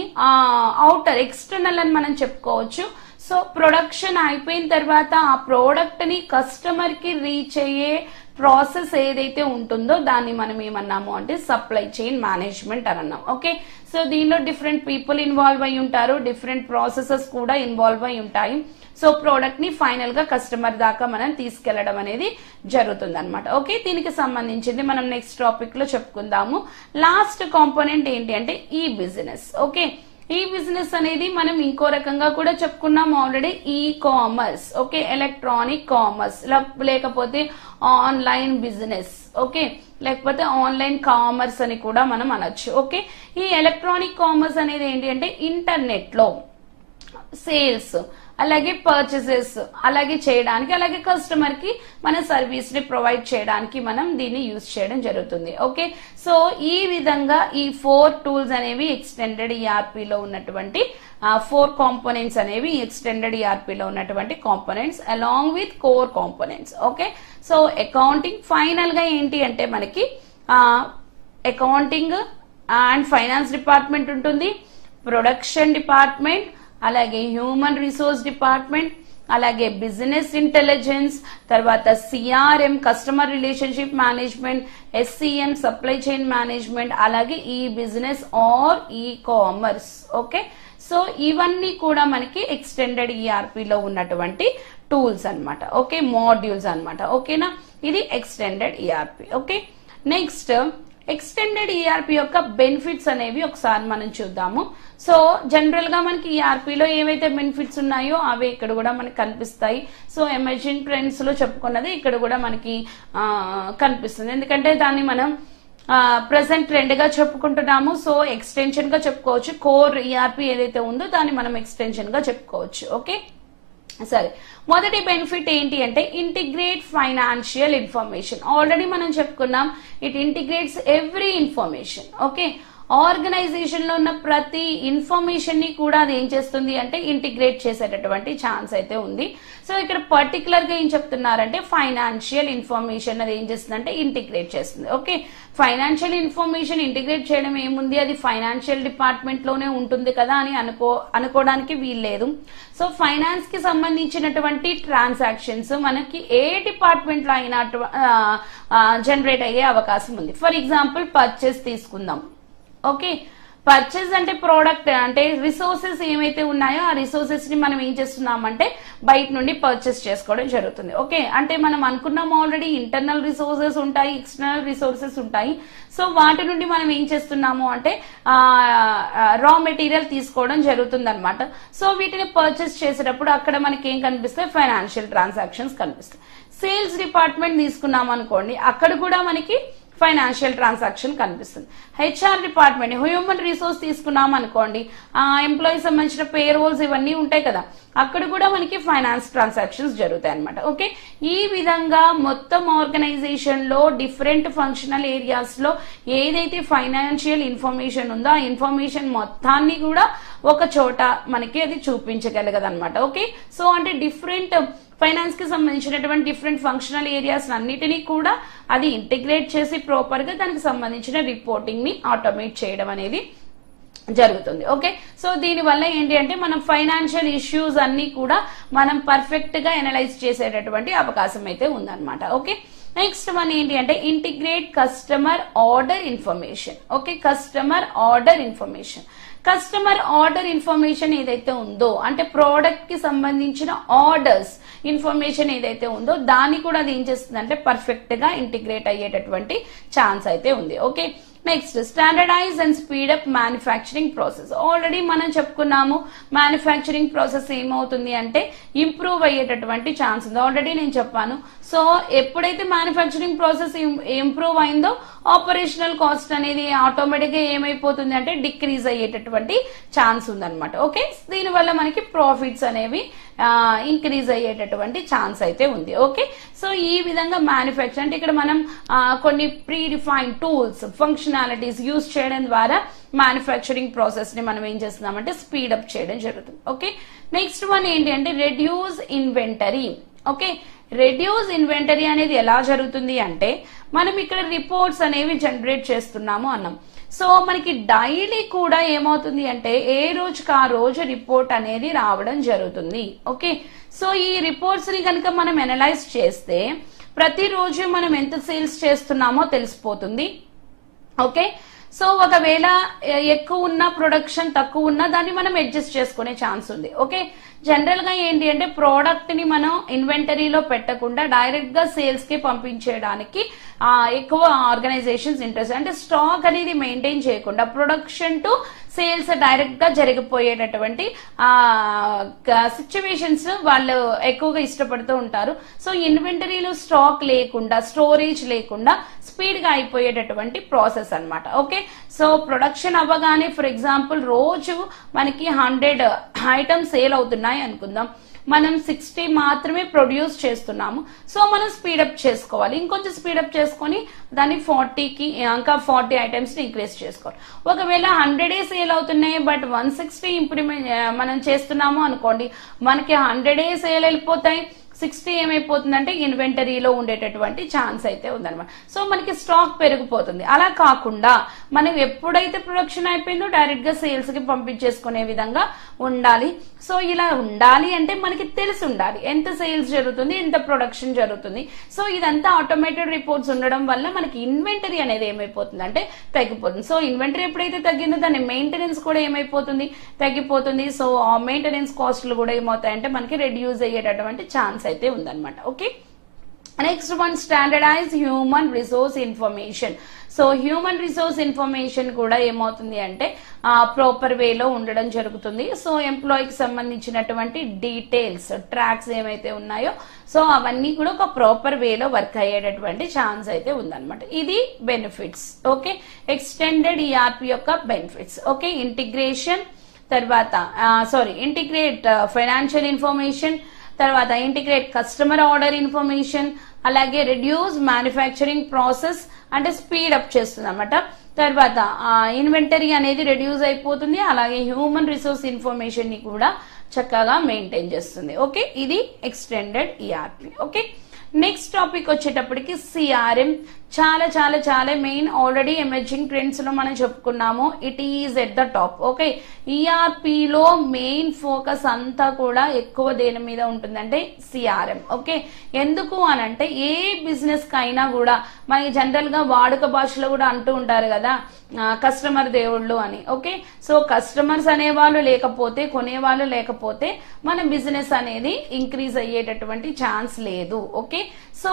అవుటర్, ఎక్స్టర్నల్ అని మనం చెప్పుకోవచ్చు. సో ప్రొడక్షన్ అయిపోయిన తర్వాత ఆ ప్రోడక్ట్ ని కస్టమర్ కి రీచ్ అయ్యే ప్రాసెస్ ఏదైతే ఉంటుందో దాన్ని మనం ఏమన్నాము అంటే సప్లై చైన్ మేనేజ్మెంట్ అని అన్నాం. ఓకే, సో దీనిలో డిఫరెంట్ పీపుల్ ఇన్వాల్వ్ అయి ఉంటారు, డిఫరెంట్ ప్రాసెసెస్ కూడా ఇన్వాల్వ్ అయి ఉంటాయి. సో ప్రోడక్ట్ ని ఫైనల్ గా కస్టమర్ దాకా మనం తీసుకెళ్లడం అనేది జరుగుతుంది అనమాట. ఓకే, దీనికి సంబంధించింది మనం నెక్స్ట్ టాపిక్ లో చెప్పుకుందాము. లాస్ట్ కాంపోనెంట్ ఏంటి అంటే ఈ బిజినెస్. ఓకే, ఈ బిజినెస్ అనేది మనం ఇంకో రకంగా కూడా చెప్పుకున్నాం already, e commerce. Okay, electronic commerce లేకపోతే ఆన్లైన్ బిజినెస్. ఓకే, లేకపోతే ఆన్లైన్ కామర్స్ అని కూడా మనం అనొచ్చు. ఓకే, ఈ ఎలక్ట్రానిక్ కామర్స్ అనేది ఏంటి అంటే ఇంటర్నెట్ లో సేల్స్ అలాగే పర్చేసెస్ అలాగే చేయడానికి, అలాగే కస్టమర్ కి మన సర్వీస్ ని ప్రొవైడ్ చేయడానికి మనం దీన్ని యూజ్ చేయడం జరుగుతుంది. ఓకే, సో ఈ విధంగా ఈ 4 టూల్స్ అనేవి ఎక్స్టెండెడ్ ఈఆర్పి లో ఉన్నటువంటి 4 కాంపోనెంట్స్ అనేవి ఎక్స్టెండెడ్ ఈఆర్పి లో ఉన్నటువంటి components along with core components. Okay, so accounting final గా ఏంటి అంటే మనకి అకౌంటింగ్ అండ్ ఫైనాన్స్ డిపార్ట్మెంట్ ఉంటుంది, ప్రొడక్షన్ డిపార్ట్మెంట్, అలాగే హ్యూమన్ రిసోర్స్ డిపార్ట్మెంట్, అలాగే బిజినెస్ ఇంటెలిజెన్స్, తర్వాత CRM customer relationship management, SCM supply chain management, అలాగే ఈ business are e commerce. Okay, so ఇవన్నీ కూడా మనకి ఎక్స్టెండెడ్ ఈఆర్పి లో ఉన్నటువంటి టూల్స్ అన్నమాట. ఓకే, మాడ్యూల్స్ అన్నమాట. ఓకేనా, ఇది extended ERP. Okay, next extended ERP యొక్క బెనిఫిట్స్ అనేవి ఒకసారి మనం చూద్దాము. సో జనరల్ గా మనకి ఈఆర్పీలో ఏవైతే బెనిఫిట్స్ ఉన్నాయో అవి ఇక్కడ కూడా మనకి కనిపిస్తాయి. సో ఎమర్జింగ్ ట్రెండ్స్ లో చెప్పుకున్నది ఇక్కడ కూడా మనకి కనిపిస్తుంది, ఎందుకంటే దాన్ని మనం ప్రెసెంట్ ట్రెండ్ గా చెప్పుకుంటున్నాము. సో ఎక్స్టెన్షన్ గా చెప్పుకోవచ్చు, కోర్ ఈఆర్పి ఏదైతే ఉందో దాన్ని మనం ఎక్స్టెన్షన్ గా చెప్పుకోవచ్చు. ఓకే, సరే, మొదటి బెనిఫిట్ ఏంటి అంటే ఇంటిగ్రేట్ ఫైనాన్షియల్ ఇన్ఫర్మేషన్. ఆల్రెడీ మనం చెప్పుకున్నాం, it integrates every information. Okay, organisation లో ఉన్న ప్రతి ఇన్ఫర్మేషన్ ని కూడా అది ఏం చేస్తుంది అంటే ఇంటిగ్రేట్ చేసేటటువంటి ఛాన్స్ అయితే ఉంది. సో ఇక్కడ పర్టికులర్ గా ఏం చెప్తున్నారంటే ఫైనాన్షియల్ ఇన్ఫర్మేషన్ అది ఏం చేస్తుంది అంటే ఇంటిగ్రేట్ చేస్తుంది. ఓకే, ఫైనాన్షియల్ ఇన్ఫర్మేషన్ ఇంటిగ్రేట్ చేయడం ఏముంది, అది ఫైనాన్షియల్ డిపార్ట్మెంట్ లోనే ఉంటుంది కదా అని అనుకోవడానికి వీల్లేదు. సో ఫైనాన్స్ కి సంబంధించినటువంటి ట్రాన్సాక్షన్స్ మనకి ఏ డిపార్ట్మెంట్ లో అయినా జనరేట్ అయ్యే అవకాశం ఉంది. ఫర్ ఎగ్జాంపుల్ పర్చేస్ తీసుకుందాం. ఓకే, పర్చేస్ అంటే ప్రోడక్ట్ అంటే రిసోర్సెస్ ఏమైతే ఉన్నాయో ఆ రిసోర్సెస్ ని మనం ఏం చేస్తున్నామంటే బయట నుండి పర్చేస్ చేసుకోవడం జరుగుతుంది. ఓకే, అంటే మనం అనుకున్నాం ఆల్రెడీ ఇంటర్నల్ రిసోర్సెస్ ఉంటాయి, ఎక్స్టర్నల్ రిసోర్సెస్ ఉంటాయి. సో వాటి నుండి మనం ఏం చేస్తున్నాము అంటే రా మెటీరియల్ తీసుకోవడం జరుగుతుంది అనమాట. సో వీటిని పర్చేస్ చేసేటప్పుడు అక్కడ మనకి ఏం కనిపిస్తాయి, ఫైనాన్షియల్ ట్రాన్సాక్షన్స్ కనిపిస్తాయి. సేల్స్ డిపార్ట్మెంట్ తీసుకున్నాం అనుకోండి, అక్కడ కూడా మనకి ఫైనాన్షియల్ ట్రాన్సాక్షన్ కనిపిస్తుంది. హెచ్ఆర్ డిపార్ట్మెంట్ హ్యూమన్ రిసోర్స్ తీసుకున్నాం అనుకోండి, ఎంప్లాయీస్ సంబంధించిన పే రోల్స్ ఇవన్నీ ఉంటాయి కదా, అక్కడ కూడా మనకి ఫైనాన్స్ ట్రాన్సాక్షన్స్ జరుగుతాయి అనమాట. ఓకే, ఈ విధంగా మొత్తం ఆర్గనైజేషన్ లో డిఫరెంట్ ఫంక్షనల్ ఏరియాస్ లో ఏదైతే ఫైనాన్షియల్ ఇన్ఫర్మేషన్ ఉందో ఆ ఇన్ఫర్మేషన్ మొత్తాన్ని కూడా ఒక చోట మనకి అది చూపించగలగదు అనమాట. ఓకే, సో అంటే డిఫరెంట్ ఫైనాన్స్ కి సంబంధించినటువంటి డిఫరెంట్ ఫంక్షనల్ ఏరియాస్ అన్నిటినీ కూడా అది ఇంటిగ్రేట్ చేసి ప్రాపర్ గా దానికి సంబంధించిన రిపోర్టింగ్ ని ఆటోమేట్ చేయడం అనేది జరుగుతుంది. ఓకే, సో దీని వల్ల ఏంటి అంటే మనం ఫైనాన్షియల్ ఇష్యూస్ అన్ని కూడా మనం పర్ఫెక్ట్ గా అనలైజ్ చేసేటటువంటి అవకాశం అయితే ఉందన్నమాట. ఓకే, నెక్స్ట్ వన్ ఏంటి అంటే integrate customer order information. Okay, customer order information. Customer order information ఏదైతే ఉందో అంటే ప్రోడక్ట్ కి సంబంధించిన ఆర్డర్స్ ఇన్ఫర్మేషన్ ఏదైతే ఉందో దాన్ని కూడా అది ఏం చేస్తుంది అంటే పర్ఫెక్ట్ గా ఇంటిగ్రేట్ అయ్యేటటువంటి ఛాన్స్ అయితే ఉంది. Okay, next standardize and speed up manufacturing process. Already మనం చెప్పుకున్నాము మ్యానుఫ్యాక్చరింగ్ ప్రాసెస్ ఏమవుతుంది అంటే ఇంప్రూవ్ అయ్యేటటువంటి ఛాన్స్ ఉంది. ఆల్రెడీ నేను చెప్పాను. సో ఎప్పుడైతే మ్యానుఫ్యాక్చరింగ్ ప్రాసెస్ ఇంప్రూవ్ అయిందో ఆపరేషనల్ కాస్ట్ అనేది ఆటోమేటిక్ గా ఏమైపోతుంది అంటే డిక్రీజ్ అయ్యేటటువంటి ఛాన్స్ ఉందన్నమాట. ఓకే, దీనివల్ల మనకి ప్రాఫిట్స్ అనేవి ఇంక్రీజ్ అయ్యేటటువంటి ఛాన్స్ అయితే ఉంది. ఓకే, సో ఈ విధంగా మ్యానుఫ్యాక్చర్ అంటే ఇక్కడ మనం కొన్ని pre defined tools functionalities use చేయడం ద్వారా మ్యానుఫ్యాక్చరింగ్ ప్రాసెస్ ని మనం ఏం చేస్తున్నామంటే స్పీడప్ చేయడం జరుగుతుంది. ఓకే, నెక్స్ట్ వన్ ఏంటి అంటే reduce inventory. Okay, reduce inventory అనేది ఎలా జరుగుతుంది అంటే మనం ఇక్కడ రిపోర్ట్స్ అనేవి జనరేట్ చేస్తున్నాము అన్నాం. సో మనకి డైలీ కూడా ఏమవుతుంది అంటే ఏ రోజుకి ఆ రోజు రిపోర్ట్ అనేది రావడం జరుగుతుంది. ఓకే, సో ఈ రిపోర్ట్స్ ని కనుక మనం అనలైజ్ చేస్తే ప్రతిరోజు మనం ఎంత సేల్స్ చేస్తున్నామో తెలిసిపోతుంది. ఓకే, సో ఒకవేళ ఎక్కువ ఉన్న ప్రొడక్షన్ తక్కువ ఉన్నా దాన్ని మనం అడ్జస్ట్ చేసుకునే ఛాన్స్ ఉంది. ఓకే, జనరల్ గా ఏంటి అంటే ప్రోడక్ట్ ని మనం ఇన్వెంటరీలో పెట్టకుండా డైరెక్ట్ గా సేల్స్ కి పంపించేయడానికి ఎక్కువ ఆర్గనైజేషన్స్ ఇంట్రెస్ట్, అంటే స్టాక్ అనేది మెయింటైన్ చేయకుండా ప్రొడక్షన్ టు సేల్స్ డైరెక్ట్ గా జరిగిపోయేటటువంటి సిచ్యువేషన్స్ వాళ్ళు ఎక్కువగా ఇష్టపడుతూ ఉంటారు. సో ఇన్వెంటరీలో స్టాక్ లేకుండా, స్టోరేజ్ లేకుండా స్పీడ్ గా అయిపోయేటటువంటి ప్రాసెస్ అన్నమాట. ఓకే, సో ప్రొడక్షన్ అవ్వగానే ఫర్ ఎగ్జాంపుల్ రోజు మనకి 100 ఐటమ్స్ సేల్ అవుతున్నాయి అనుకుందాం, మనం 60 మాత్రమే ప్రొడ్యూస్ చేస్తున్నాము. సో మనం స్పీడప్ చేసుకోవాలి, ఇంకొంచెం స్పీడప్ చేసుకొని దాన్ని 40కి ఇంకా 40 ఐటమ్స్ ని ఇంక్రీజ్ చేసుకోవాలి. ఒకవేళ 100 సేల్ అవుతున్నాయి బట్ 160 ఇంప్లిమెంట్ మనం చేస్తున్నాము అనుకోండి, మనకి 100 సేల్ వెళ్ళిపోతాయి, 60 ఏమైపోతుందంటే ఇన్వెంటరీలో ఉండేటటువంటి ఛాన్స్ అయితే ఉందన్నమాట. సో మనకి స్టాక్ పెరిగిపోతుంది. అలా కాకుండా మనం ఎప్పుడైతే ప్రొడక్షన్ అయిపోయిందో డైరెక్ట్ గా సేల్స్ కి పంపించేసుకునే విధంగా ఉండాలి. సో ఇలా ఉండాలి అంటే మనకి తెలిసి ఉండాలి ఎంత సేల్స్ జరుగుతుంది, ఎంత ప్రొడక్షన్ జరుగుతుంది. సో ఇదంతా ఆటోమేటెడ్ రిపోర్ట్స్ ఉండడం వల్ల మనకి ఇన్వెంటరీ అనేది ఏమైపోతుంది అంటే తగ్గిపోతుంది. సో ఇన్వెంటరీ ఎప్పుడైతే తగ్గిందో దాని మెయింటెనెన్స్ కూడా ఏమైపోతుంది, తగ్గిపోతుంది. సో ఆ మెయింటెనెన్స్ కాస్ట్లు కూడా ఏమవుతాయంటే మనకి రెడ్యూస్ అయ్యేటటువంటి ఛాన్స్ అయితే ఉందన్నమాట. Okay, next one standardize human resource information. So human resource information కూడా ఏమవుతుంది అంటే ప్రాపర్ వేలో ఉండడం జరుగుతుంది. సో ఎంప్లాయీకి సంబంధించినటువంటి డీటెయిల్స్, ట్రాక్స్ ఏమైతే ఉన్నాయో సో అవన్నీ కూడా ఒక ప్రాపర్ వేలో వర్క్ అయ్యేటటువంటి ఛాన్స్ అయితే ఉందన్నమాట. ఇది బెనిఫిట్స్. ఓకే, ఎక్స్టెండెడ్ ఈఆర్పి యొక్క బెనిఫిట్స్. ఓకే, ఇంటిగ్రేషన్, తర్వాత ఇంటిగ్రేట్ ఫైనాన్షియల్ ఇన్ఫర్మేషన్, తర్వాత ఇంటిగ్రేట్ కస్టమర్ ఆర్డర్ ఇన్ఫర్మేషన్, అలాగే రెడ్యూస్ మ్యానుఫ్యాక్చరింగ్ ప్రాసెస్ అంటే స్పీడ్ అప్ చేస్తుంది అనమాట. తర్వాత ఇన్వెంటరీ అనేది రెడ్యూస్ అయిపోతుంది, అలాగే హ్యూమన్ రిసోర్స్ ఇన్ఫర్మేషన్ ని కూడా చక్కగా మెయింటైన్ చేస్తుంది. ఓకే, ఇది extended ERP. Okay, next topic వచ్చేటప్పటికి సిఆర్ఎం. చాలా చాలా చాలా మెయిన్, ఆల్రెడీ ఎమర్జింగ్ ట్రెండ్స్ లో మనం చెప్పుకున్నాము, it is at the top. Okay, ఈఆర్పిలో మెయిన్ ఫోకస్ అంతా కూడా ఎక్కువ దేని మీద ఉంటుందంటే సిఆర్ఎం. ఓకే, ఎందుకు అనంటే ఏ బిజినెస్ కైనా కూడా మనకి జనరల్ గా వాడుక భాషలో కూడా అంటూ ఉంటారు కదా కస్టమర్ దేవుళ్ళు అని. ఓకే, సో కస్టమర్స్ అనేవాళ్ళు లేకపోతే, కొనేవాళ్ళు లేకపోతే మన బిజినెస్ అనేది ఇంక్రీజ్ అయ్యేటటువంటి ఛాన్స్ లేదు. ఓకే, సో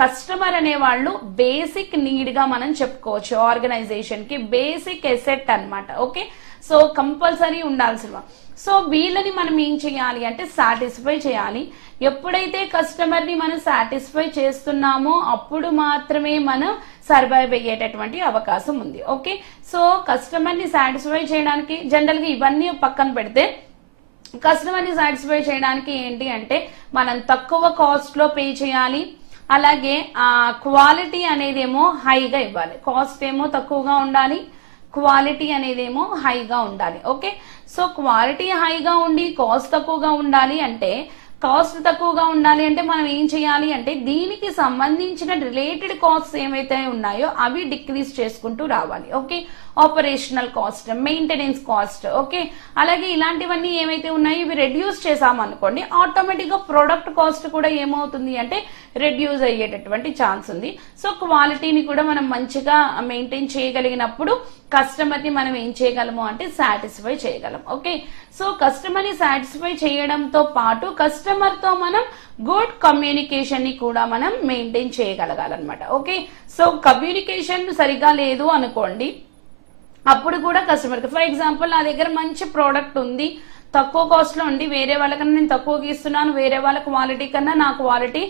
కస్టమర్ అనేవాళ్ళు బేసిక్ నీడ్ గా మనం చెప్పుకోవచ్చు, ఆర్గనైజేషన్ కి బేసిక్ ఎసెట్ అన్నమాట. ఓకే, సో కంపల్సరీ ఉండాల్సిన. సో వీళ్ళని మనం ఏం చేయాలి అంటే సాటిస్ఫై చేయాలి. ఎప్పుడైతే కస్టమర్ ని మనం సాటిస్ఫై చేస్తున్నామో అప్పుడు మాత్రమే మనం సర్వైవ్ అయ్యేటటువంటి అవకాశం ఉంది. ఓకే, సో కస్టమర్ ని సాటిస్ఫై చేయడానికి జనరల్ గా ఇవన్నీ పక్కన పెడితే కస్టమర్ ని సాటిస్ఫై చేయడానికి ఏంటి అంటే మనం తక్కువ కాస్ట్ లో పే చేయాలి, అలాగే క్వాలిటీ అనేది ఏమో హైగా ఇవ్వాలి. కాస్ట్ ఏమో తక్కువగా ఉండాలి, క్వాలిటీ అనేదేమో హైగా ఉండాలి. ఓకే, సో క్వాలిటీ హైగా ఉండి కాస్ట్ తక్కువగా ఉండాలి అంటే, కాస్ట్ తక్కువగా ఉండాలి అంటే మనం ఏం చేయాలి అంటే దీనికి సంబంధించిన రిలేటెడ్ కాస్ట్ ఏమైతే ఉన్నాయో అవి డిక్రీజ్ చేసుకుంటూ రావాలి. Okay, operational cost, maintenance cost. Okay, అలాగే ఇలాంటివన్నీ ఏమైతే ఉన్నాయో ఇవి రెడ్యూస్ చేసామనుకోండి, ఆటోమేటిక్ గా ప్రొడక్ట్ కాస్ట్ కూడా ఏమవుతుంది అంటే రెడ్యూస్ అయ్యేటటువంటి ఛాన్స్ ఉంది. సో క్వాలిటీని కూడా మనం మంచిగా మెయింటైన్ చేయగలిగినప్పుడు కస్టమర్ ని మనం ఏం చేయగలము అంటే సాటిస్ఫై చేయగలం. ఓకే, సో కస్టమర్ ని సాటిస్ఫై చేయడంతో పాటు కస్టమర్ తో మనం గుడ్ కమ్యూనికేషన్ ని కూడా మనం మెయింటైన్ చేయగలగాలన్నమాట. ఓకే, సో కమ్యూనికేషన్ సరిగా లేదు అనుకోండి, అప్పుడు కూడా కస్టమర్ కి ఫర్ ఎగ్జాంపుల్ నా దగ్గర మంచి ప్రోడక్ట్ ఉంది, తక్కువ కాస్ట్ లో ఉండి వేరే వాళ్ళకన్నా నేను తక్కువగా ఇస్తున్నాను, వేరే వాళ్ళ క్వాలిటీ కన్నా నా క్వాలిటీ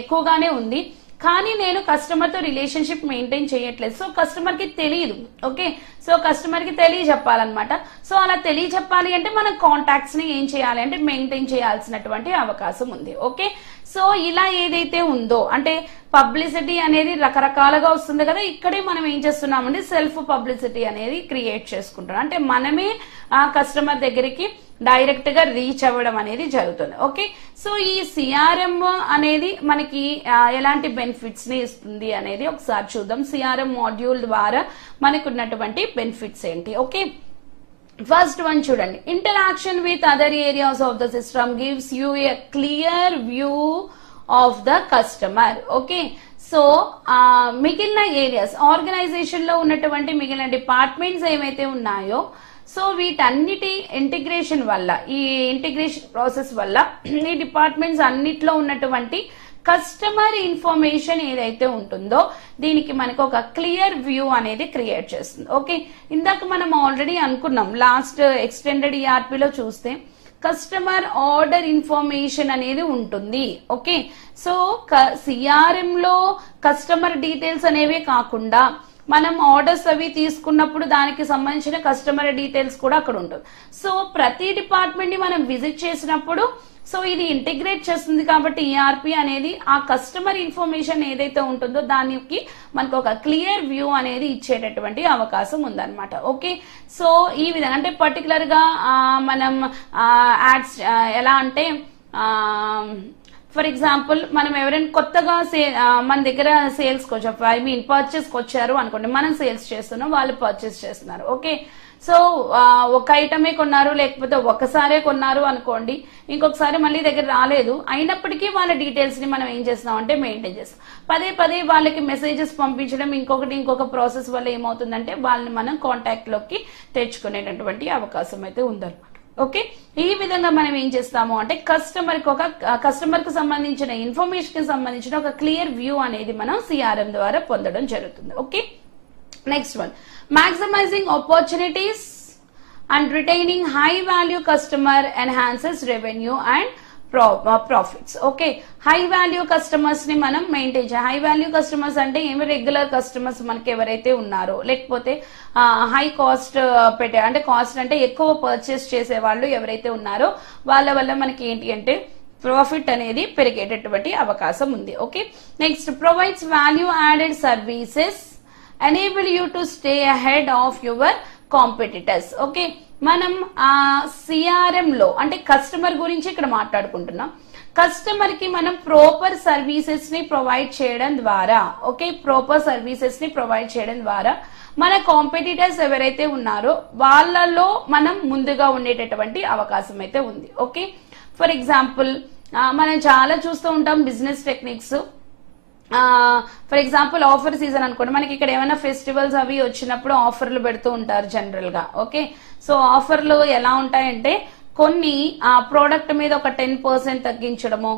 ఎక్కువగానే ఉంది, కానీ నేను కస్టమర్ తో రిలేషన్షిప్ మెయింటైన్ చేయట్లేదు. సో కస్టమర్ కి తెలియదు. ఓకే, సో కస్టమర్ కి తెలియజెప్పాలన్నమాట. సో అలా తెలియజెప్పాలి అంటే మనం కాంటాక్ట్స్ ని ఏం చేయాలి అంటే మెయింటైన్ చేయాల్సినటువంటి అవకాశం ఉంది. ఓకే, సో ఇలా ఏదైతే ఉందో అంటే పబ్లిసిటీ అనేది రకరకాలుగా వస్తుంది కదా, ఇక్కడే మనం ఏం చేస్తున్నామంటే సెల్ఫ్ పబ్లిసిటీ అనేది క్రియేట్ చేసుకుంటాం. అంటే మనమే ఆ కస్టమర్ దగ్గరికి డైరెక్ట్ గా రీచ్ అవ్వడం అనేది జరుగుతుంది. ఓకే, సో ఈ సిఆర్ఎం అనేది మనకి ఎలాంటి బెనిఫిట్స్ ని ఇస్తుంది అనేది ఒకసారి చూద్దాం. సిఆర్ఎం మాడ్యూల్ ద్వారా మనకు ఉన్నటువంటి బెనిఫిట్స్ ఏంటి. ఓకే, ఫస్ట్ వన్ చూడండి, interaction with other areas of the system gives you A clear view of the customer. Okay, so మిగిలిన ఏరియాస్ ఆర్గనైజేషన్ లో ఉన్నటువంటి మిగిలిన డిపార్ట్మెంట్స్ ఏమైతే ఉన్నాయో సో వీటన్నిటి ఇంటిగ్రేషన్ వల్ల ఈ ఇంటిగ్రేషన్ ప్రాసెస్ వల్ల ఈ డిపార్ట్మెంట్స్ అన్నిట్లో ఉన్నటువంటి కస్టమర్ ఇన్ఫర్మేషన్ ఏదైతే ఉంటుందో దీనికి మనకు ఒక క్లియర్ వ్యూ అనేది క్రియేట్ చేస్తుంది. ఓకే, ఇందాక మనం ఆల్రెడీ అనుకున్నాం లాస్ట్ ఎక్స్టెండెడ్ ఈఆర్పీలో చూస్తే కస్టమర్ ఆర్డర్ ఇన్ఫర్మేషన్ అనేది ఉంటుంది. ఓకే, సో సిఆర్ఎం లో కస్టమర్ డీటెయిల్స్ అనేవి కాకుండా మనం ఆర్డర్స్ అవి తీసుకున్నప్పుడు దానికి సంబంధించిన కస్టమర్ డీటెయిల్స్ కూడా అక్కడ ఉంటుంది. సో ప్రతి డిపార్ట్మెంట్ ని మనం విజిట్ చేసినప్పుడు సో ఇది ఇంటిగ్రేట్ చేస్తుంది కాబట్టి ఈఆర్పి అనేది ఆ కస్టమర్ ఇన్ఫర్మేషన్ ఏదైతే ఉంటుందో దానికి మనకు ఒక క్లియర్ వ్యూ అనేది ఇచ్చేటటువంటి అవకాశం ఉందన్నమాట. ఓకే, సో ఈ విధంగా అంటే పర్టికులర్ గా మనం యాడ్స్ ఎలా అంటే ఫర్ ఎగ్జాంపుల్ మనం ఎవరైనా కొత్తగా మన దగ్గర సేల్స్ కి వచ్చారు, ఐ మీన్ పర్చేస్ కి వచ్చారు అనుకోండి, మనం సేల్స్ చేస్తున్నాం, వాళ్ళు పర్చేస్ చేస్తున్నారు. ఓకే, సో ఒక ఐటమే కొన్నారు లేకపోతే ఒకసారే కొన్నారు అనుకోండి, ఇంకొకసారి మళ్ళీ దగ్గర రాలేదు, అయినప్పటికీ వాళ్ళ డీటెయిల్స్ ని మనం ఏం చేస్తున్నాం అంటే మెయింటైన్ చేస్తాం. పదే పదే వాళ్ళకి మెసేజెస్ పంపించడం ఇంకొక ప్రాసెస్ వల్ల ఏమవుతుందంటే వాళ్ళని మనం కాంటాక్ట్ లోకి తెచ్చుకునేటటువంటి అవకాశం అయితే ఉందన్నమాట. ఓకే, ఈ విధంగా మనం ఏం చేస్తాము అంటే కస్టమర్ కు సంబంధించిన ఇన్ఫర్మేషన్ కి సంబంధించిన ఒక క్లియర్ వ్యూ అనేది మనం సిఆర్ఎం ద్వారా పొందడం జరుగుతుంది. Okay, next one, maximizing opportunities and retaining high value customer enhances revenue and profits. Okay, high value customers ని మనం మెయింటైన్ చేయాలి. హై వాల్యూ కస్టమర్స్ అంటే ఏమి రెగ్యులర్ కస్టమర్స్ మనకి ఎవరైతే ఉన్నారో లేకపోతే హై కాస్ట్ అంటే కాస్ట్ అంటే ఎక్కువ పర్చేస్ చేసే వాళ్ళు ఎవరైతే ఉన్నారో వాళ్ళ వల్ల మనకి ఏంటి అంటే ప్రాఫిట్ అనేది పెరిగేటటువంటి అవకాశం ఉంది. Okay, next, provides value added services enable you to stay ahead of your competitors. Okay, మనం సిఆర్ఎం లో అంటే కస్టమర్ గురించి ఇక్కడ మాట్లాడుకుంటున్నాం. కస్టమర్ కి మనం ప్రాపర్ సర్వీసెస్ ని ప్రొవైడ్ చేయడం ద్వారా మన కాంపిటీటర్స్ ఎవరైతే ఉన్నారో వాళ్ళలో మనం ముందుగా ఉండేటటువంటి అవకాశం అయితే ఉంది. ఓకే, ఫర్ ఎగ్జాంపుల్ మనం చాలా చూస్తూ ఉంటాం business techniques. For example offer season అనుకోండి, మనకి ఇక్కడ ఏమైనా ఫెస్టివల్స్ అవి వచ్చినప్పుడు ఆఫర్లు పెడుతూ ఉంటారు జనరల్ గా. ఓకే, సో ఆఫర్లు ఎలా ఉంటాయంటే కొన్ని ప్రోడక్ట్ మీద ఒక 10% తగ్గించడము,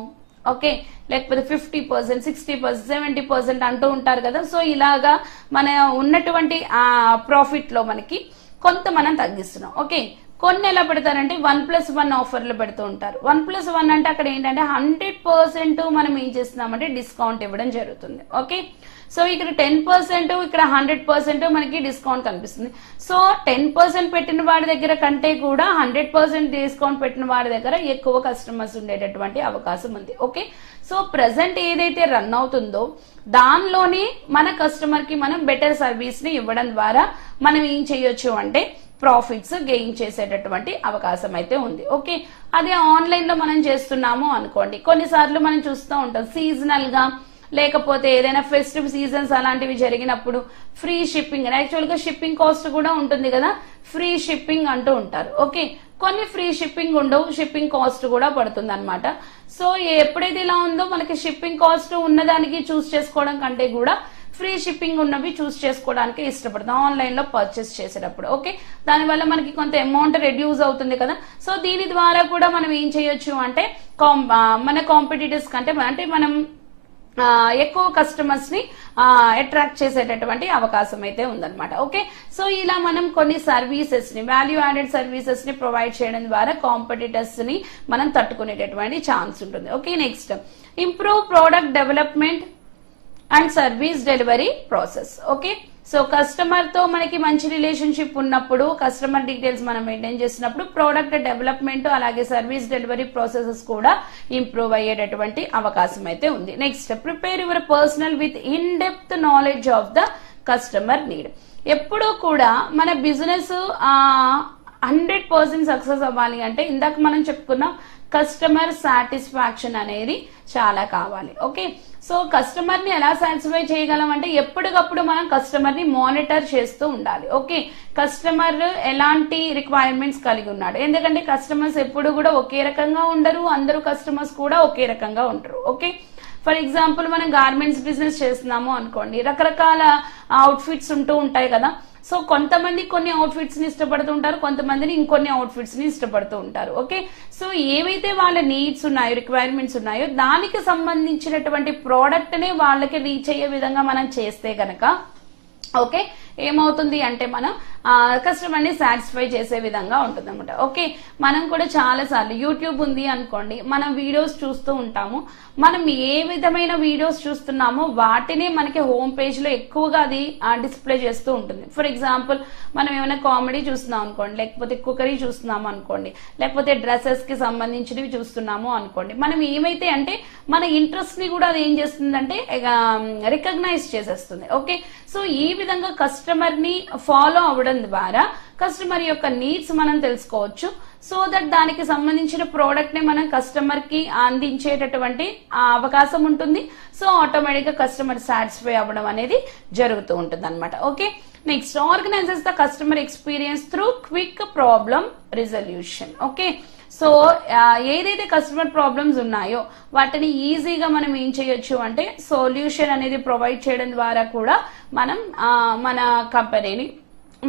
ఓకే, లేకపోతే 50%, 60%, 70% అంటూ ఉంటారు కదా. సో ఇలాగా మన ఉన్నటువంటి ప్రాఫిట్ లో మనకి కొంత మనం తగ్గిస్తున్నాం. ఓకే, కొన్ని ఎలా పెడతారంటే 1+1 ఆఫర్లు పెడుతూ ఉంటారు. 1+1 అంటే అక్కడ ఏంటంటే 100% మనం ఏం చేస్తున్నామంటే డిస్కౌంట్ ఇవ్వడం జరుగుతుంది. ఓకే, సో ఇక్కడ 10%, ఇక్కడ 100% మనకి డిస్కౌంట్ కనిపిస్తుంది. సో 10% పెట్టిన వాడి దగ్గర కంటే కూడా 100% డిస్కౌంట్ పెట్టిన వాడి దగ్గర ఎక్కువ కస్టమర్స్ ఉండేటటువంటి అవకాశం ఉంది. ఓకే, సో ప్రెసెంట్ ఏదైతే రన్ అవుతుందో దానిలోనే మన కస్టమర్ కి మనం బెటర్ సర్వీస్ ని ఇవ్వడం ద్వారా మనం ఏం చేయొచ్చు అంటే ప్రాఫిట్స్ గెయిన్ చేసేటటువంటి అవకాశం అయితే ఉంది. ఓకే, అదే ఆన్లైన్ లో మనం చేస్తున్నాము అనుకోండి, కొన్నిసార్లు మనం చూస్తూ ఉంటాం సీజనల్ గా లేకపోతే ఏదైనా ఫెస్టివ్ సీజన్స్ అలాంటివి జరిగినప్పుడు ఫ్రీ షిప్పింగ్, యాక్చువల్ గా షిప్పింగ్ కాస్ట్ కూడా ఉంటుంది కదా, ఫ్రీ షిప్పింగ్ అంటూ ఉంటారు. ఓకే, కొన్ని ఫ్రీ షిప్పింగ్ ఉండవు, షిప్పింగ్ కాస్ట్ కూడా పడుతుంది అనమాట. సో ఎప్పుడైతే ఇలా ఉందో మనకి షిప్పింగ్ కాస్ట్ ఉన్నదానికి చూస్ చేసుకోవడం కంటే కూడా ఫ్రీ షిప్పింగ్ ఉన్నవి చూస్ చేసుకోవడానికి ఇష్టపడతాం ఆన్లైన్ లో పర్చేస్ చేసేటప్పుడు. ఓకే, దానివల్ల మనకి కొంత అమౌంట్ రెడ్యూస్ అవుతుంది కదా. సో దీని ద్వారా కూడా మనం ఏం చేయొచ్చు అంటే మన కాంపిటీటర్స్ కంటే అంటే మనం ఎక్కువ కస్టమర్స్ ని అట్రాక్ట్ చేసేటటువంటి అవకాశం అయితే ఉందన్నమాట. ఓకే, సో ఇలా మనం కొన్ని సర్వీసెస్ ని వాల్యూ యాడెడ్ సర్వీసెస్ ని ప్రొవైడ్ చేయడం ద్వారా కాంపిటీటర్స్ ని మనం తట్టుకునేటటువంటి ఛాన్స్ ఉంటుంది. Okay, next, improve product development and service delivery process. Okay, so customer తో మనకి మంచి రిలేషన్షిప్ ఉన్నప్పుడు కస్టమర్ డీటెయిల్స్ మనం మెయింటైన్ చేసినప్పుడు ప్రోడక్ట్ డెవలప్మెంట్ అలాగే సర్వీస్ డెలివరీ ప్రాసెసెస్ కూడా ఇంప్రూవ్ అయ్యేటటువంటి అవకాశం అయితే ఉంది. Next, prepare your personal with in depth knowledge of the customer need. ఎప్పుడూ కూడా మన బిజినెస్ 100% సక్సెస్ అవ్వాలి అంటే ఇందాక మనం చెప్పుకున్నాం కస్టమర్ సాటిస్ఫాక్షన్ అనేది చాలా కావాలి. ఓకే, సో కస్టమర్ ని ఎలా సాటిస్ఫై చేయగలం అంటే ఎప్పటికప్పుడు మనం కస్టమర్ ని మానిటర్ చేస్తూ ఉండాలి. ఓకే, కస్టమర్ ఎలాంటి రిక్వైర్మెంట్స్ కలిగి ఉన్నాడు, ఎందుకంటే కస్టమర్స్ ఎప్పుడు కూడా ఒకే రకంగా ఉండరు, అందరూ కస్టమర్స్ కూడా ఒకే రకంగా ఉంటారు. ఓకే, ఫర్ ఎగ్జాంపుల్ మనం గార్మెంట్స్ బిజినెస్ చేస్తున్నాము అనుకోండి, రకరకాల అవుట్ఫిట్స్ ఉంటూ ఉంటాయి కదా. సో కొంతమంది కొన్ని అవుట్ఫిట్స్ ని ఇష్టపడుతూ ఉంటారు, కొంతమందిని ఇంకొన్ని అవుట్ఫిట్స్ ని ఇష్టపడుతూ ఉంటారు. ఓకే, సో ఏవైతే వాళ్ళ నీడ్స్ ఉన్నాయో, రిక్వైర్మెంట్స్ ఉన్నాయో దానికి సంబంధించినటువంటి ప్రోడక్ట్ ని వాళ్ళకి రీచ్ అయ్యే విధంగా మనం చేస్తే గనక ఓకే ఏమవుతుంది అంటే మనం కస్టమర్ ని సాటిస్ఫై చేసే విధంగా ఉంటుంది అనమాట. ఓకే, మనం కూడా చాలా సార్లు యూట్యూబ్ ఉంది అనుకోండి, మనం వీడియోస్ చూస్తూ ఉంటాము. మనం ఏ విధమైన వీడియోస్ చూస్తున్నామో వాటిని మనకి హోమ్ పేజ్ లో ఎక్కువగా అది డిస్ప్లే చేస్తూ ఉంటుంది. ఫర్ ఎగ్జాంపుల్ మనం ఏమైనా కామెడీ చూస్తున్నాం అనుకోండి, లేకపోతే కుకరీ చూస్తున్నాము అనుకోండి, లేకపోతే డ్రెస్సెస్ కి సంబంధించినవి చూస్తున్నాము అనుకోండి, మనం ఏమైతే అంటే మన ఇంట్రెస్ట్ ని కూడా అది ఏం చేస్తుందంటే రికగ్నైజ్ చేసేస్తుంది. ఓకే, సో ఈ విధంగా కస్టమర్ ని ఫాలో అవ్వడం ద్వారా కస్టమర్ యొక్క నీడ్స్ మనం తెలుసుకోవచ్చు. సో దట్ దానికి సంబంధించిన ప్రోడక్ట్ ని మనం కస్టమర్ కి అందించేటటువంటి అవకాశం ఉంటుంది. సో ఆటోమేటిక్ గా కస్టమర్ సాటిస్ఫై అవ్వడం అనేది జరుగుతూ ఉంటుంది అనమాట. Okay, next organises the customer experience through quick problem resolution. Okay, so ఏదైతే కస్టమర్ ప్రాబ్లమ్స్ ఉన్నాయో వాటిని ఈజీగా మనం ఏం చేయొచ్చు అంటే సొల్యూషన్ అనేది ప్రొవైడ్ చేయడం ద్వారా కూడా మనం మన కంపెనీని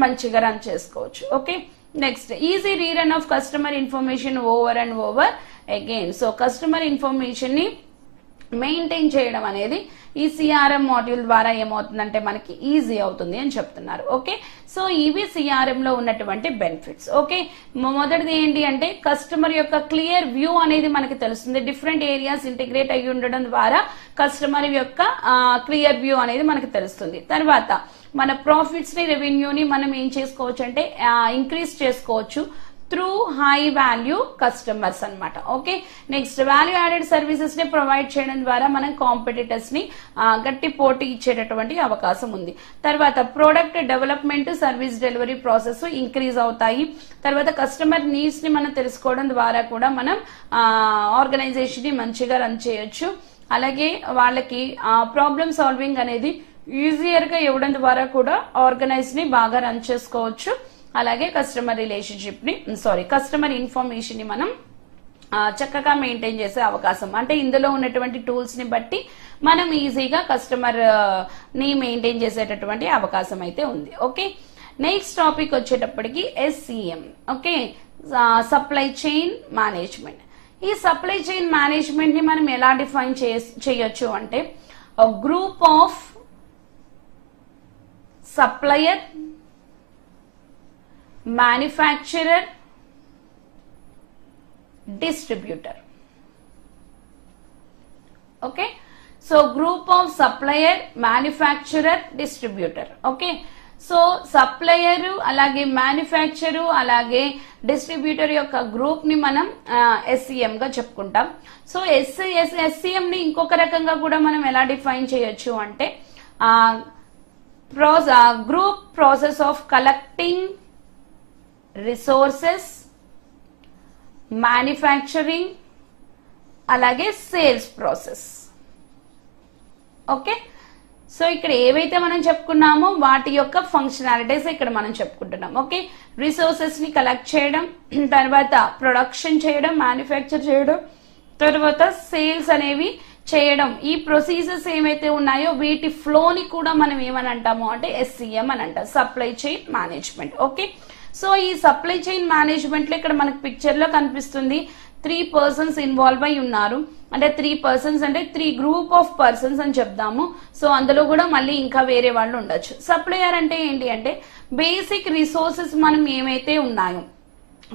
మంచిగా రన్ చేసుకోవచ్చు. Okay, next easy rerun of customer information over and over again. So customer information ని మెయింటైన్ చేయడం అనేది ఈ సిఆర్ఎం మాడ్యూల్ ద్వారా ఏమవుతుందంటే మనకి ఈజీ అవుతుంది అని చెప్తున్నారు. ఓకే, సో ఇవి సిఆర్ఎం లో ఉన్నటువంటి బెనిఫిట్స్. ఓకే, మొదటిది ఏంటి అంటే కస్టమర్ యొక్క క్లియర్ వ్యూ అనేది మనకి తెలుస్తుంది. డిఫరెంట్ ఏరియాస్ ఇంటిగ్రేట్ అయ్యి ఉండడం ద్వారా కస్టమర్ యొక్క క్లియర్ వ్యూ అనేది మనకి తెలుస్తుంది. తర్వాత మన ప్రాఫిట్స్ ని, రెవెన్యూని మనం ఏం చేసుకోవచ్చు అంటే ఇంక్రీజ్ చేసుకోవచ్చు త్రూ హై వాల్యూ కస్టమర్స్ అన్నమాట. Okay, next value added services ని ప్రొవైడ్ చేయడం ద్వారా మనం కాంపిటీటర్స్ ని గట్టి పోటీ ఇచ్చేటటువంటి అవకాశం ఉంది. తర్వాత product development, service delivery process increase అవుతాయి. తర్వాత కస్టమర్ నీడ్స్ ని మనం తెలుసుకోవడం ద్వారా కూడా మనం ఆర్గనైజేషన్ ని మంచిగా రన్ చేయొచ్చు. అలాగే వాళ్ళకి ప్రాబ్లమ్ సాల్వింగ్ అనేది ఈజియర్ గా ఇవ్వడం ద్వారా కూడా ఆర్గనైజ్ ని బాగా రన్ చేసుకోవచ్చు. అలాగే కస్టమర్ రిలేషన్షిప్ ని కస్టమర్ ఇన్ఫర్మేషన్ ని మనం చక్కగా మెయింటైన్ చేసే అవకాశం, అంటే ఇందులో ఉన్నటువంటి టూల్స్ ని బట్టి మనం ఈజీగా కస్టమర్ ని మెయింటైన్ చేసేటటువంటి అవకాశం అయితే ఉంది. ఓకే, నెక్స్ట్ టాపిక్ వచ్చేటప్పటికి SCM. Okay, supply chain management. ఈ సప్లై చైన్ మేనేజ్మెంట్ ని మనం ఎలా డిఫైన్ చేయొచ్చు అంటే group of supplier, manufacturer, distributor. Okay, so group of supplier, manufacturer, distributor. Okay, so supplier అలాగే మ్యానుఫ్యాక్చరర్ అలాగే డిస్ట్రిబ్యూటర్ యొక్క గ్రూప్ ని మనం SCM గా చెప్పుకుంటాం. సో SCM ని ఇంకొక రకంగా కూడా మనం ఎలా డిఫైన్ చేయొచ్చు అంటే group process of collecting resources, manufacturing అలాగే సేల్స్ ప్రాసెస్. ఓకే, సో ఇక్కడ ఏవైతే మనం చెప్పుకున్నామో వాటి యొక్క ఫంక్షనాలిటీస్ ఇక్కడ మనం చెప్పుకుంటున్నాం. ఓకే, రిసోర్సెస్ ని కలెక్ట్ చేయడం, తర్వాత ప్రొడక్షన్ చేయడం, మ్యానుఫ్యాక్చర్ చేయడం, తర్వాత సేల్స్ అనేవి చేయడం. ఈ ప్రొసీజర్స్ ఏమైతే ఉన్నాయో వీటి ఫ్లోని కూడా మనం ఏమని అంటాము అంటే SCM అని అంటాం, supply chain management. Okay, so ఈ సప్లై చైన్ మేనేజ్మెంట్ లో ఇక్కడ మనకు పిక్చర్ లో కనిపిస్తుంది 3 persons ఇన్వాల్వ్ అయి ఉన్నారు. అంటే 3 persons అంటే 3 గ్రూప్ ఆఫ్ పర్సన్స్ అని చెప్దాము. సో అందులో కూడా మళ్ళీ ఇంకా వేరే వాళ్ళు ఉండొచ్చు. సప్లయర్ అంటే ఏంటి అంటే బేసిక్ రిసోర్సెస్ మనం ఏమైతే ఉన్నాయో,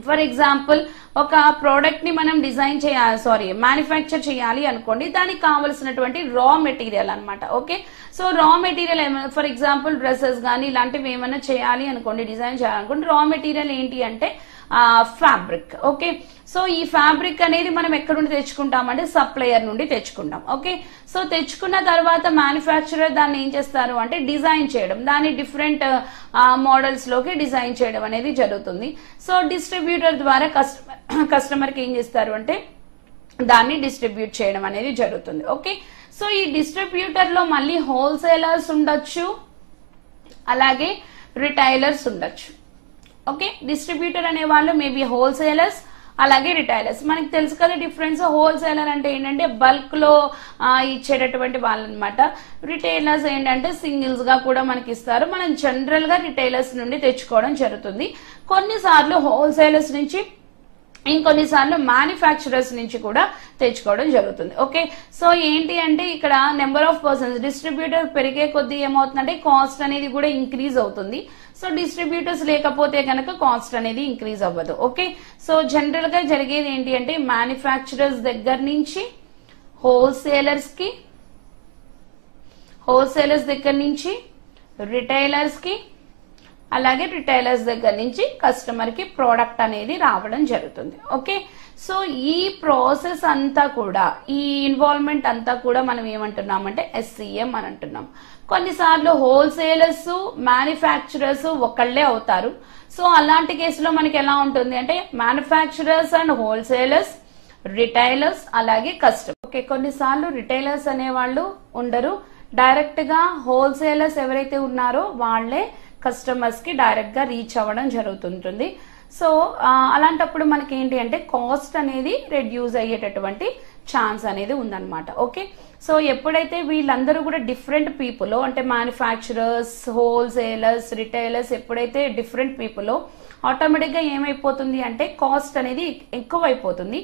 ఫర్ ఎగ్జాంపుల్ ఒక ప్రోడక్ట్ ని మనం డిజైన్ చేయాలి మ్యానుఫ్యాక్చర్ చేయాలి అనుకోండి, దానికి కావలసినటువంటి రా మెటీరియల్ అన్నమాట. Okay, so raw material for example dresses కానీ ఇలాంటివి ఏమైనా చేయాలి అనుకోండి, డిజైన్ చేయాలనుకోండి, రా మెటీరియల్ ఏంటి అంటే ఫ్యాబ్రిక్. ఓకే, సో ఈ ఫ్యాబ్రిక్ అనేది మనం ఎక్కడ నుండి తెచ్చుకుంటామంటే సప్లయర్ నుండి తెచ్చుకుంటాం. ఓకే, సో తెచ్చుకున్న తర్వాత మ్యానుఫ్యాక్చరర్ దాన్ని ఏం చేస్తారు అంటే డిజైన్ చేయడం, దాన్ని డిఫరెంట్ మోడల్స్ లోకి డిజైన్ చేయడం అనేది జరుగుతుంది. సో డిస్ట్రిబ్యూటర్ ద్వారా కస్టమర్ కి ఏం చేస్తారు అంటే దాన్ని డిస్ట్రిబ్యూట్ చేయడం అనేది జరుగుతుంది. ఓకే, సో ఈ డిస్ట్రిబ్యూటర్ లో మళ్ళీ హోల్సేలర్స్ ఉండొచ్చు, అలాగే రిటైలర్స్ ఉండొచ్చు. ఓకే, డిస్ట్రిబ్యూటర్ అనే వాళ్ళు మేబీ హోల్సేలర్స్ అలాగే రిటైలర్స్. మనకి తెలుసు కదా డిఫరెన్స్. హోల్సేలర్ అంటే ఏంటంటే బల్క్ లో ఇచ్చేటటువంటి వాళ్ళు అనమాట. రిటైలర్స్ ఏంటంటే సింగిల్స్ గా కూడా మనకి ఇస్తారు. మనం జనరల్ గా రిటైలర్స్ నుండి తెచ్చుకోవడం జరుగుతుంది. కొన్నిసార్లు హోల్సేలర్స్ నుంచి, ఇంకొన్నిసార్లు మ్యానుఫ్యాక్చరర్స్ నుంచి కూడా తెచ్చుకోవడం జరుగుతుంది. ఓకే, సో ఏంటి అంటే ఇక్కడ నెంబర్ ఆఫ్ పర్సన్స్, డిస్ట్రిబ్యూటర్ పెరిగే కొద్దీ ఏమవుతుందంటే కాస్ట్ అనేది కూడా ఇంక్రీజ్ అవుతుంది. సో డిస్ట్రిబ్యూటర్స్ లేకపోతే కనుక కాస్ట్ అనేది ఇంక్రీజ్ అవ్వదు. ఓకే, సో జనరల్ గా జరిగేది ఏంటి అంటే మ్యానుఫ్యాక్చరర్స్ దగ్గర నుంచి హోల్సేలర్స్ దగ్గర నుంచి రిటైలర్స్ కి, అలాగే రిటైలర్స్ దగ్గర నుంచి కస్టమర్ కి ప్రోడక్ట్ అనేది రావడం జరుగుతుంది. ఓకే, సో ఈ ప్రాసెస్ అంతా కూడా, ఈ ఇన్వాల్వ్మెంట్ అంతా కూడా మనం ఏమంటున్నామంటే SCM అని అంటున్నాం. కొన్నిసార్లు హోల్సేలర్స్ మ్యానుఫ్యాక్చరర్స్ ఒకళ్ళే అవుతారు. సో అలాంటి కేసులో మనకి ఎలా ఉంటుంది అంటే మ్యానుఫ్యాక్చరర్స్ అండ్ హోల్సేలర్స్, రిటైలర్స్, అలాగే కస్టమర్. ఓకే, కొన్నిసార్లు రిటైలర్స్ అనేవాళ్ళు ఉండరు. డైరెక్ట్ గా హోల్సేలర్స్ ఎవరైతే ఉన్నారో వాళ్లే కస్టమర్స్ కి డైరెక్ట్ గా రీచ్ అవ్వడం జరుగుతుంటుంది. సో అలాంటప్పుడు మనకి ఏంటి అంటే కాస్ట్ అనేది రెడ్యూస్ అయ్యేటటువంటి ఛాన్స్ అనేది ఉందన్నమాట. ఓకే, సో ఎప్పుడైతే వీళ్ళందరూ కూడా డిఫరెంట్ పీపుల్, అంటే మ్యానుఫ్యాక్చరర్స్, హోల్సేలర్స్, రిటైలర్స్ ఎప్పుడైతే డిఫరెంట్ పీపుల్, ఆటోమేటిక్ గా ఏమైపోతుంది అంటే కాస్ట్ అనేది ఎక్కువ అయిపోతుంది.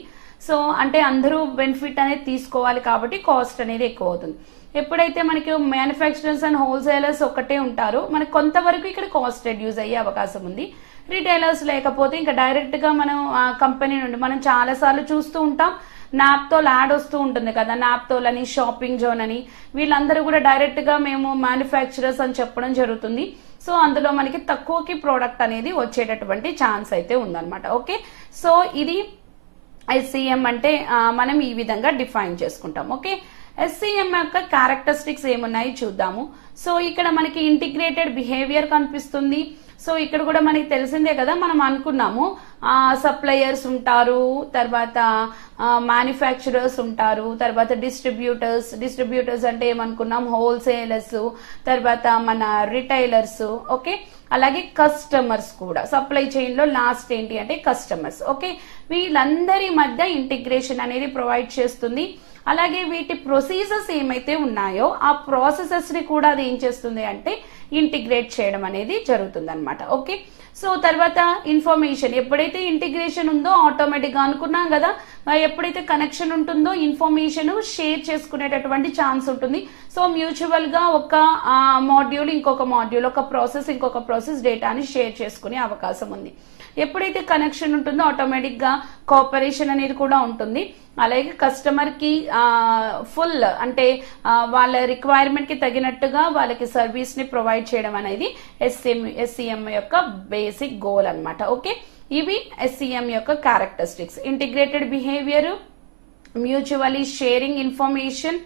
సో అంటే అందరూ బెనిఫిట్ అనేది తీసుకోవాలి కాబట్టి కాస్ట్ అనేది ఎక్కువ అవుతుంది. ఎప్పుడైతే మనకి మ్యానుఫ్యాక్చరర్స్ అండ్ హోల్సేలర్స్ ఒకటే ఉంటారో మనకి కొంతవరకు ఇక్కడ కాస్ట్ రెడ్యూస్ అయ్యే అవకాశం ఉంది. రిటైలర్స్ లేకపోతే ఇంకా డైరెక్ట్ గా మనం కంపెనీ నుండి, మనం చాలా సార్లు చూస్తూ ఉంటాం, నాప్తోల్ యాడ్ వస్తూ ఉంటుంది కదా, నాప్తోల్ అని, షాపింగ్ జోన్ అని, వీళ్ళందరూ కూడా డైరెక్ట్ గా మేము మ్యానుఫ్యాక్చరర్స్ అని చెప్పడం జరుగుతుంది. సో అందులో మనకి తక్కువకి ప్రోడక్ట్ అనేది వచ్చేటటువంటి ఛాన్స్ అయితే ఉందన్నమాట. ఓకే, సో ఇది SCM అంటే మనం ఈ విధంగా డిఫైన్ చేసుకుంటాం. ఓకే, SCM యొక్క క్యారెక్టరిస్టిక్స్ ఏమున్నాయి చూద్దాము. సో ఇక్కడ మనకి ఇంటిగ్రేటెడ్ బిహేవియర్ కనిపిస్తుంది. సో ఇక్కడ కూడా మనకి తెలిసిందే కదా, మనం అనుకున్నాము సప్లయర్స్ ఉంటారు, తర్వాత మ్యానుఫ్యాక్చరర్స్ ఉంటారు, తర్వాత డిస్ట్రిబ్యూటర్స్ అంటే ఏమనుకున్నాం హోల్సేలర్స్, తర్వాత మన రిటైలర్స్. ఓకే, అలాగే కస్టమర్స్ కూడా, సప్లై చైన్ లో లాస్ట్ ఏంటి అంటే కస్టమర్స్. ఓకే, వీళ్ళందరి మధ్య ఇంటిగ్రేషన్ అనేది ప్రొవైడ్ చేస్తుంది. అలాగే వీటి ప్రొసీజర్స్ ఏమైతే ఉన్నాయో ఆ ప్రాసెసెస్ ని కూడా అది ఏం చేస్తుంది అంటే ఇంటిగ్రేట్ చేయడం అనేది జరుగుతుంది అనమాట. ఓకే, సో తర్వాత ఇన్ఫర్మేషన్, ఎప్పుడైతే ఇంటిగ్రేషన్ ఉందో ఆటోమేటిక్ గా అనుకున్నాం కదా, ఎప్పుడైతే కనెక్షన్ ఉంటుందో ఇన్ఫర్మేషన్ షేర్ చేసుకునేటటువంటి ఛాన్స్ ఉంటుంది. సో మ్యూచువల్ గా ఒక మాడ్యూల్ ఇంకొక మాడ్యూల్, ఒక ప్రాసెస్ ఇంకొక ప్రాసెస్ డేటాని షేర్ చేసుకునే అవకాశం ఉంది. ఎప్పుడైతే కనెక్షన్ ఉంటుందో ఆటోమేటిక్ గా కోఆపరేషన్ అనేది కూడా ఉంటుంది. అలాగే కస్టమర్ కి ఫుల్ అంటే వాళ్ళ రిక్వైర్మెంట్ కి తగినట్టుగా వాళ్ళకి సర్వీస్ ని ప్రొవైడ్ చేయడం అనేది SCM యొక్క బేసిక్ గోల్ అన్నమాట. ఓకే, ఇవి SCM యొక్క characteristics: integrated behaviour, mutually sharing information,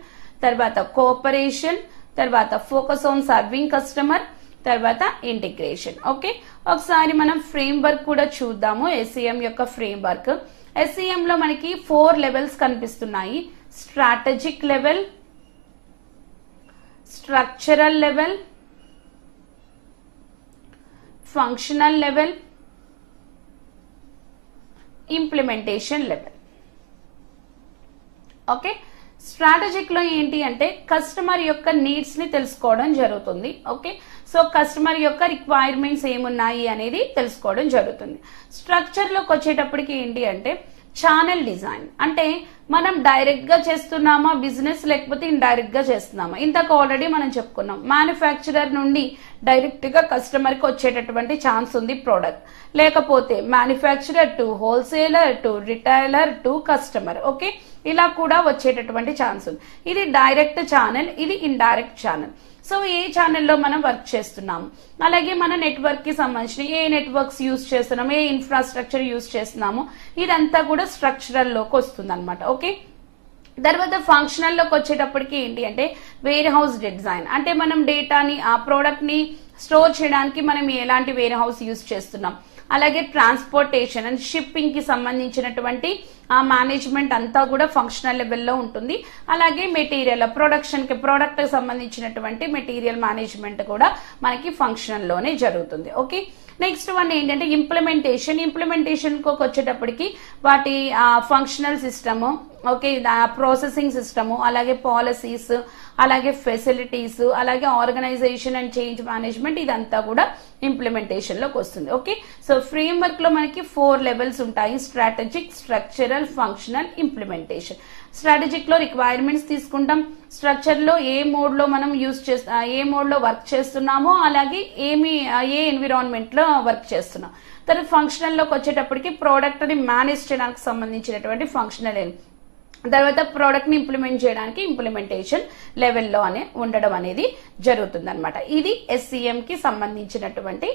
తర్వాత కోఆపరేషన్, తర్వాత ఫోకస్ ఆన్ సర్వింగ్ కస్టమర్, తర్వాత ఇంటిగ్రేషన్. ఓకే, ఒకసారి మనం ఫ్రేమ్ వర్క్ కూడా చూద్దాము. SCM యొక్క ఫ్రేమ్ వర్క్. SCM లో మనకి 4 లెవెల్స్ కనిపిస్తున్నాయి: strategic level, structural level, functional level, implementation level. Okay, strategic లో ఏంటి అంటే కస్టమర్ యొక్క నీడ్స్ ని తెలుసుకోవడం జరుగుతుంది. ఓకే, సో కస్టమర్ యొక్క రిక్వైర్మెంట్స్ ఏమున్నాయి అనేది తెలుసుకోవడం జరుగుతుంది. స్ట్రక్చర్ లోకి వచ్చేటప్పటికి ఏంటి అంటే ఛానల్ డిజైన్, అంటే మనం డైరెక్ట్ గా చేస్తున్నామా బిజినెస్, లేకపోతే ఇండైరెక్ట్ గా చేస్తున్నామా. ఇంతకు ఆల్రెడీ మనం చెప్పుకున్నాం, మ్యానుఫ్యాక్చరర్ నుండి డైరెక్ట్ గా కస్టమర్ కి వచ్చేటటువంటి ఛాన్స్ ఉంది ప్రోడక్ట్, లేకపోతే manufacturer to wholesaler to retailer to customer. Okay, ఇలా కూడా వచ్చేటటువంటి ఛాన్స్ ఉంది. ఇది డైరెక్ట్ ఛానల్, ఇది ఇండైరెక్ట్ ఛానల్. సో ఏ ఛానల్లో మనం వర్క్ చేస్తున్నాము, అలాగే మన నెట్వర్క్ కి సంబంధించిన ఏ నెట్వర్క్స్ యూజ్ చేస్తున్నాము, ఏ ఇన్ఫ్రాస్ట్రక్చర్ యూజ్ చేస్తున్నాము, ఇదంతా కూడా స్ట్రక్చరల్ లోకి వస్తుంది అనమాట. ఓకే, తర్వాత ఫంక్షనల్ లోకి వచ్చేటప్పటికి ఏంటి అంటే వేర్ హౌస్ డిజైన్, అంటే మనం డేటాని ఆ ప్రోడక్ట్ ని స్టోర్ చేయడానికి మనం ఎలాంటి వేర్ హౌస్ యూజ్ చేస్తున్నాం, అలాగే ట్రాన్స్పోర్టేషన్ అండ్ షిప్పింగ్ కి సంబంధించినటువంటి ఆ మేనేజ్మెంట్ అంతా కూడా ఫంక్షనల్ లెవెల్లో ఉంటుంది. అలాగే మెటీరియల్ ప్రొడక్షన్ కి ప్రోడక్ట్ కి సంబంధించినటువంటి మెటీరియల్ మేనేజ్మెంట్ కూడా మనకి ఫంక్షనల్ లోనే జరుగుతుంది. ఓకే, నెక్స్ట్ వన్ ఏంటంటే ఇంప్లిమెంటేషన్ కు వచ్చేటప్పటికి వాటి functional system, okay, processing system, అలాగే పాలసీస్, అలాగే ఫెసిలిటీస్, అలాగే ఆర్గనైజేషన్ అండ్ చేంజ్ మేనేజ్మెంట్, ఇదంతా కూడా ఇంప్లిమెంటేషన్ లోకి వస్తుంది. ఓకే, సో ఫ్రేమ్ వర్క్ లో మనకి 4 లెవెల్స్ ఉంటాయి: strategic, structural, functional, implementation. Strategic లో రిక్వైర్మెంట్స్ తీసుకుంటాం, స్ట్రక్చర్ లో ఏ మోడ్ లో మనం ఏ మోడ్ లో వర్క్ చేస్తున్నామో అలాగే ఏ ఎన్విరాన్మెంట్ లో వర్క్ చేస్తున్నాం. తర్వాత ఫంక్షనల్ లోకి వచ్చేటప్పటికి ప్రోడక్ట్ ని మేనేజ్ చేయడానికి సంబంధించినటువంటి ఫంక్షనల్, తర్వాత ప్రోడక్ట్ ని ఇంప్లిమెంట్ చేయడానికి ఇంప్లిమెంటేషన్ లెవెల్లో ఉండడం అనేది జరుగుతుంది అనమాట. ఇది SCM కి సంబంధించినటువంటి